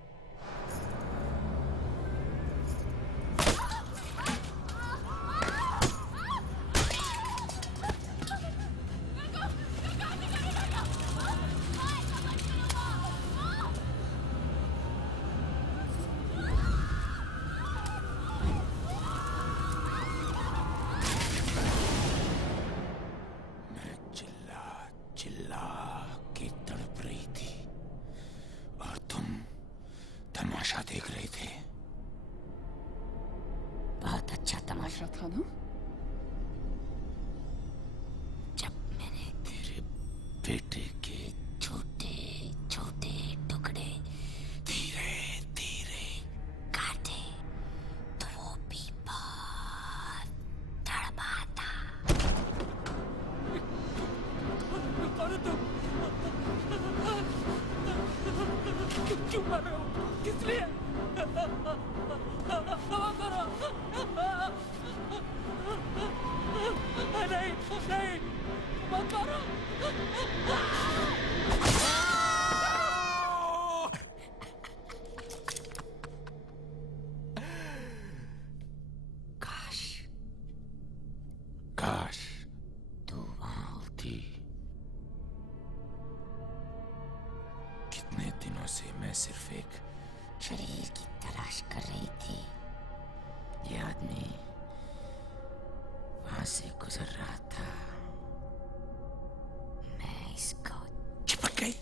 चिल्ला के तड़प रही थी और तुम तमाशा देख रहे थे। बहुत अच्छा तमाशा था ना? जब मैंने तेरे बेटे के छोटे छोटे टुकड़े धीरे धीरे काटे तो वो भी बहुत तड़पा था। क्यों मार रहे हो? किस लिए? नहीं नहीं मत मारो। काश काश तू वहां होती। कितने दिनों से मैं सिर्फ एक शरीर की तलाश कर रही थी। ये आदमी वहां से गुजर रहा था, मैं इसको चिपक गई।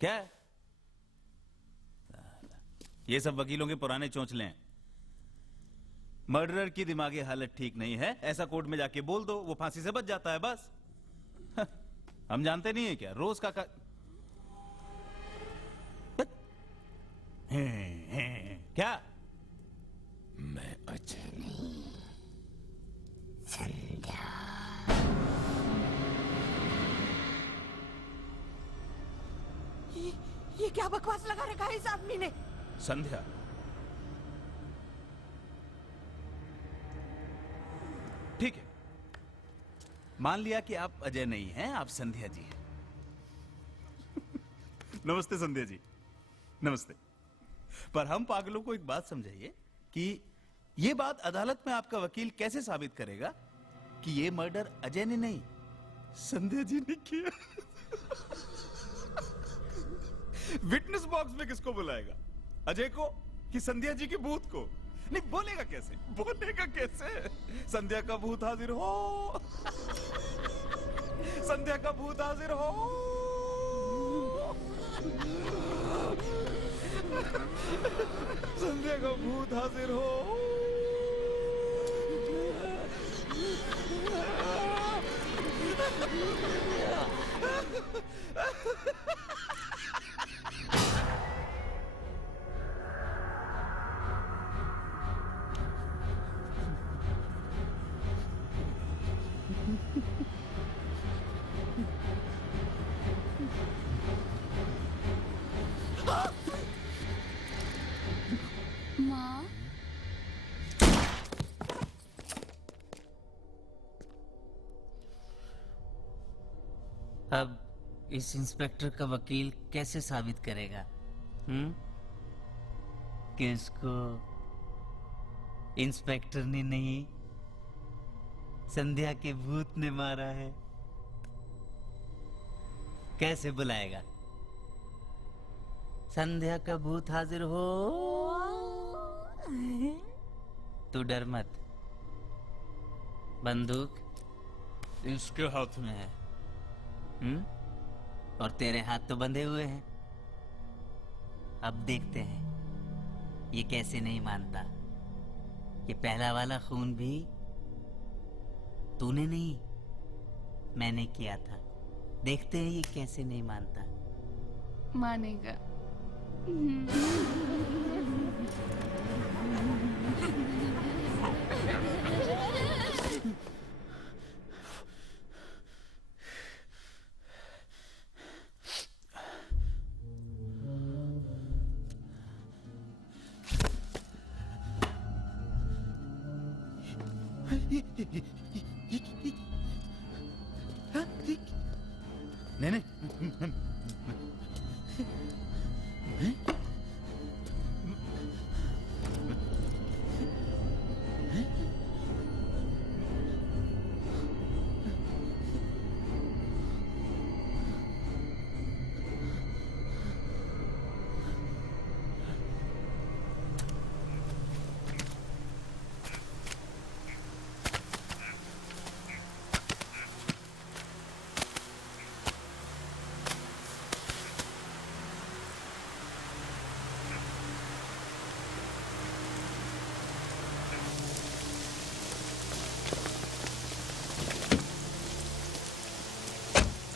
क्या है? ये सब वकीलों के पुराने चौंचले हैं। मर्डरर की दिमागी हालत ठीक नहीं है, ऐसा कोर्ट में जाके बोल दो, वो फांसी से बच जाता है बस। हम जानते नहीं है क्या? रोज का क्या? मैं अजय नहीं, संध्या। ये क्या बकवास लगा रखा है इस आदमी ने? संध्या, ठीक है, मान लिया कि आप अजय नहीं हैं, आप संध्या जी हैं। नमस्ते संध्या जी, नमस्ते। पर हम पागलों को एक बात समझाइए कि ये बात अदालत में आपका वकील कैसे साबित करेगा कि ये मर्डर अजय ने नहीं, संध्या जी ने किया। विटनेस बॉक्स में किसको बुलाएगा, अजय को कि संध्या जी के भूत को? नहीं, बोलेगा कैसे, बोलेगा कैसे? संध्या का भूत हाजिर हो, संध्या का भूत हाजिर हो। संध्या का भूत हाजिर हो। माँ, अब इस इंस्पेक्टर का वकील कैसे साबित करेगा कि उसको इंस्पेक्टर ने नहीं, संध्या के भूत ने मारा है? कैसे बुलाएगा? संध्या का भूत हाजिर हो। तू डर मत, बंदूक इसके हाथ में है, और तेरे हाथ तो बंधे हुए हैं। अब देखते हैं ये कैसे नहीं मानता। ये पहला वाला खून भी तूने नहीं, मैंने किया था। देखते हैं ये कैसे नहीं मानता। मानेगा। नहीं,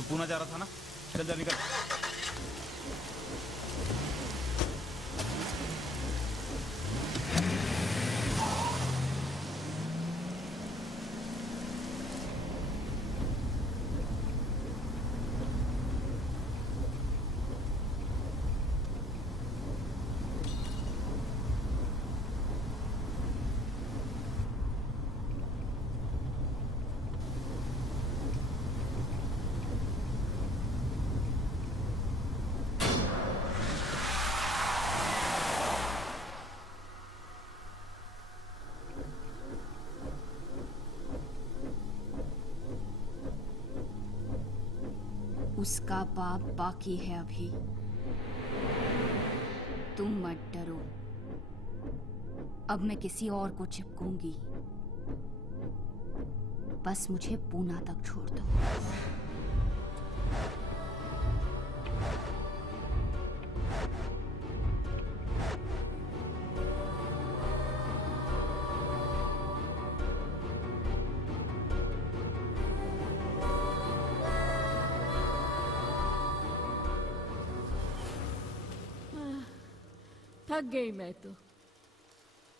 पूना जा रहा था ना, चल जा, निकल। उसका बाप बाकी है अभी। तुम मत डरो, अब मैं किसी और को चिपकूंगी। बस मुझे पूना तक छोड़ दो। थक गई मैं तो।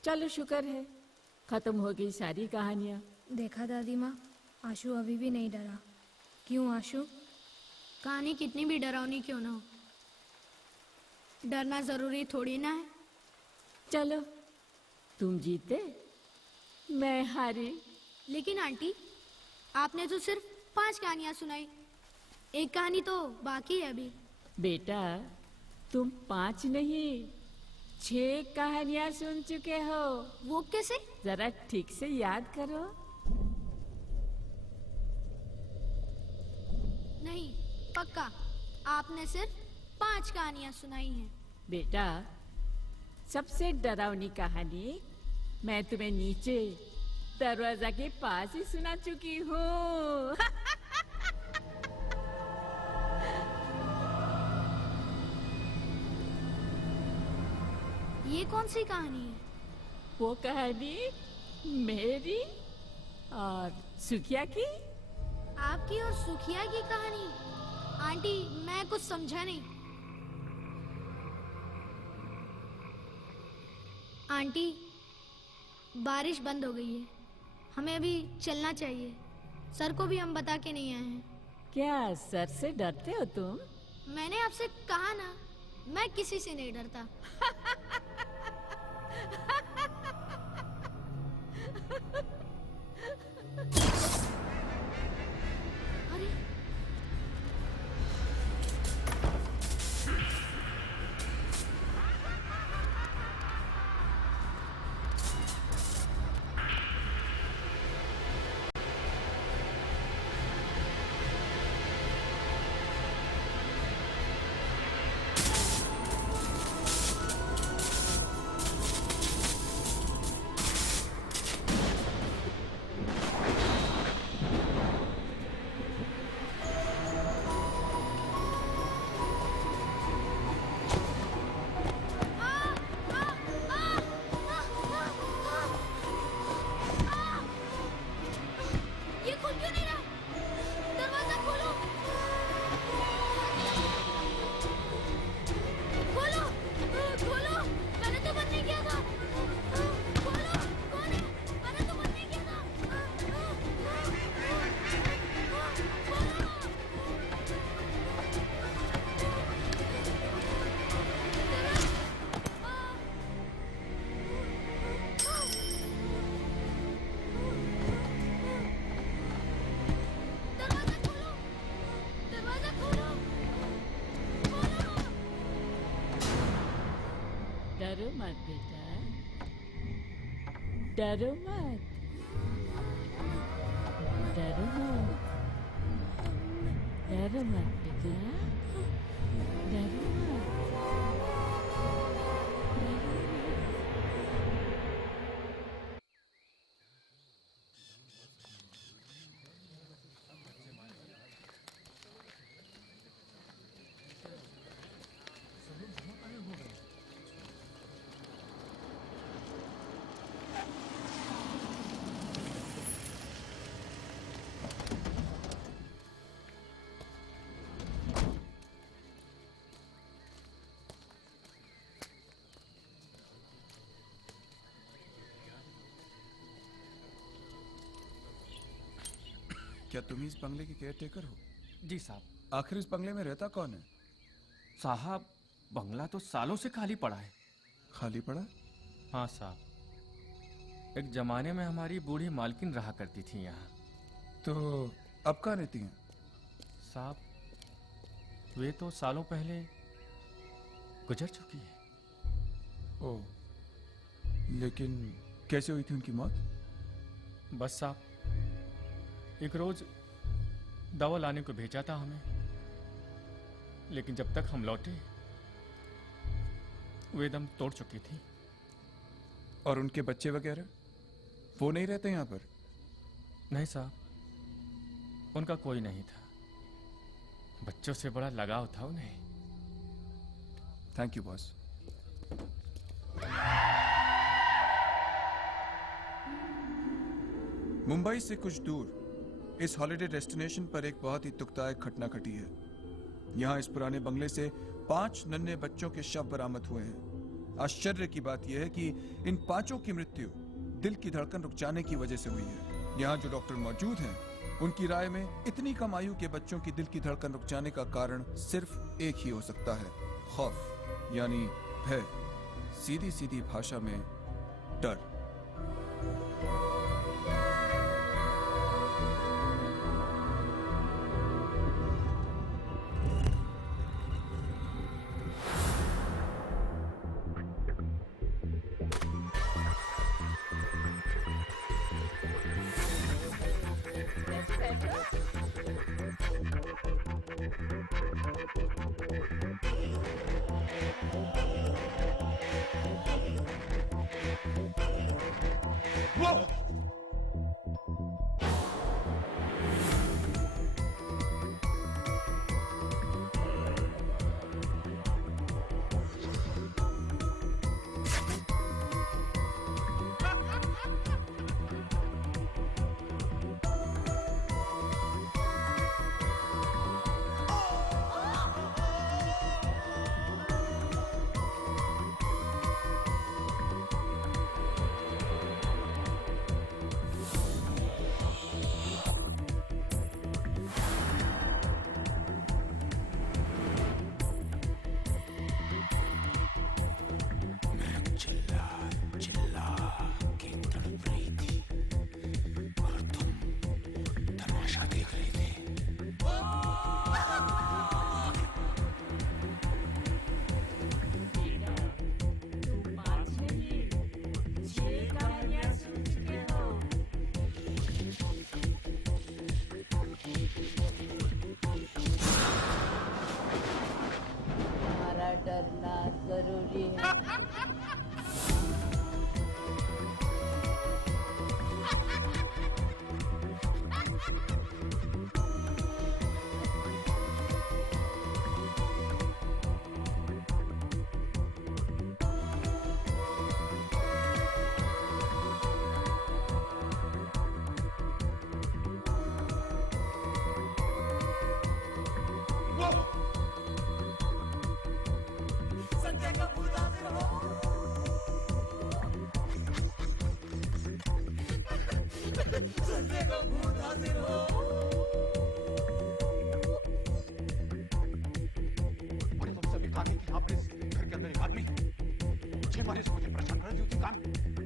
चलो शुक्र है खत्म हो गई सारी कहानियां। देखा दादी माँ, आशु अभी भी नहीं डरा। क्यों आशु? कहानी कितनी भी डरावनी क्यों ना हो, डरना जरूरी थोड़ी ना है। चलो, तुम जीते, मैं हारी। लेकिन आंटी, आपने तो सिर्फ 5 कहानियां सुनाई, एक कहानी तो बाकी है अभी। बेटा, तुम 5 नहीं 6 कहानियां सुन चुके हो। वो कैसे? जरा ठीक से याद करो। नहीं, पक्का आपने सिर्फ 5 कहानियां सुनाई हैं। बेटा, सबसे डरावनी कहानी मैं तुम्हें नीचे दरवाजा के पास ही सुना चुकी हूँ। ये कौन सी कहानी है? वो कहानी मेरी और सुखिया की। आपकी और सुखिया की कहानी? आंटी, मैं कुछ समझा नहीं। आंटी, बारिश बंद हो गई है, हमें अभी चलना चाहिए। सर को भी हम बता के नहीं आए हैं। क्या सर से डरते हो तुम? मैंने आपसे कहा ना, मैं किसी से नहीं डरता। अरे, ये खुल क्यों नहीं रहा? दरवाजा खोलो, खोलो, खोलो। मैंने तो बंद नहीं किया था। खोलो, कौन है? मैंने तो बंद नहीं किया था। दरवाजा खोलो, खोलो। डरो मत बेटा, डरो मत, डरो मत, डरो मत बेटा, डरो मत। क्या तुम इस बंगले के केयरटेकर हो? जी साहब। आखिर इस बंगले में रहता कौन है? साहब, बंगला तो सालों से खाली पड़ा है। खाली पड़ा? हाँ साहब, एक जमाने में हमारी बूढ़ी मालकिन रहा करती थी यहाँ। तो अब कहाँ रहती हैं? साहब, वे तो सालों पहले गुजर चुकी है। ओह, लेकिन कैसे हुई थी उनकी मौत? बस साहब, एक रोज दवा लाने को भेजा था हमें, लेकिन जब तक हम लौटे वे दम तोड़ चुकी थी। और उनके बच्चे वगैरह वो नहीं रहते यहाँ पर? नहीं साहब, उनका कोई नहीं था। बच्चों से बड़ा लगाव था उन्हें। Thank you boss. मुंबई से कुछ दूर इस हॉलिडे डेस्टिनेशन पर एक बहुत ही दुखदायक घटना घटी है। यहाँ इस पुराने बंगले से 5 नन्हे बच्चों के शव बरामद हुए हैं। आश्चर्य की बात यह है कि इन 5 की मृत्यु दिल की धड़कन रुक जाने की वजह से हुई है। यहाँ जो डॉक्टर मौजूद हैं, उनकी राय में इतनी कम आयु के बच्चों की दिल की धड़कन रुक जाने का कारण सिर्फ एक ही हो सकता है, खौफ। यानी भय, सीधी सीधी भाषा में डर। डरना जरूरी है। घर के अंदर एक आदमी 6 महीने से मुझे परेशान कर रही थी काम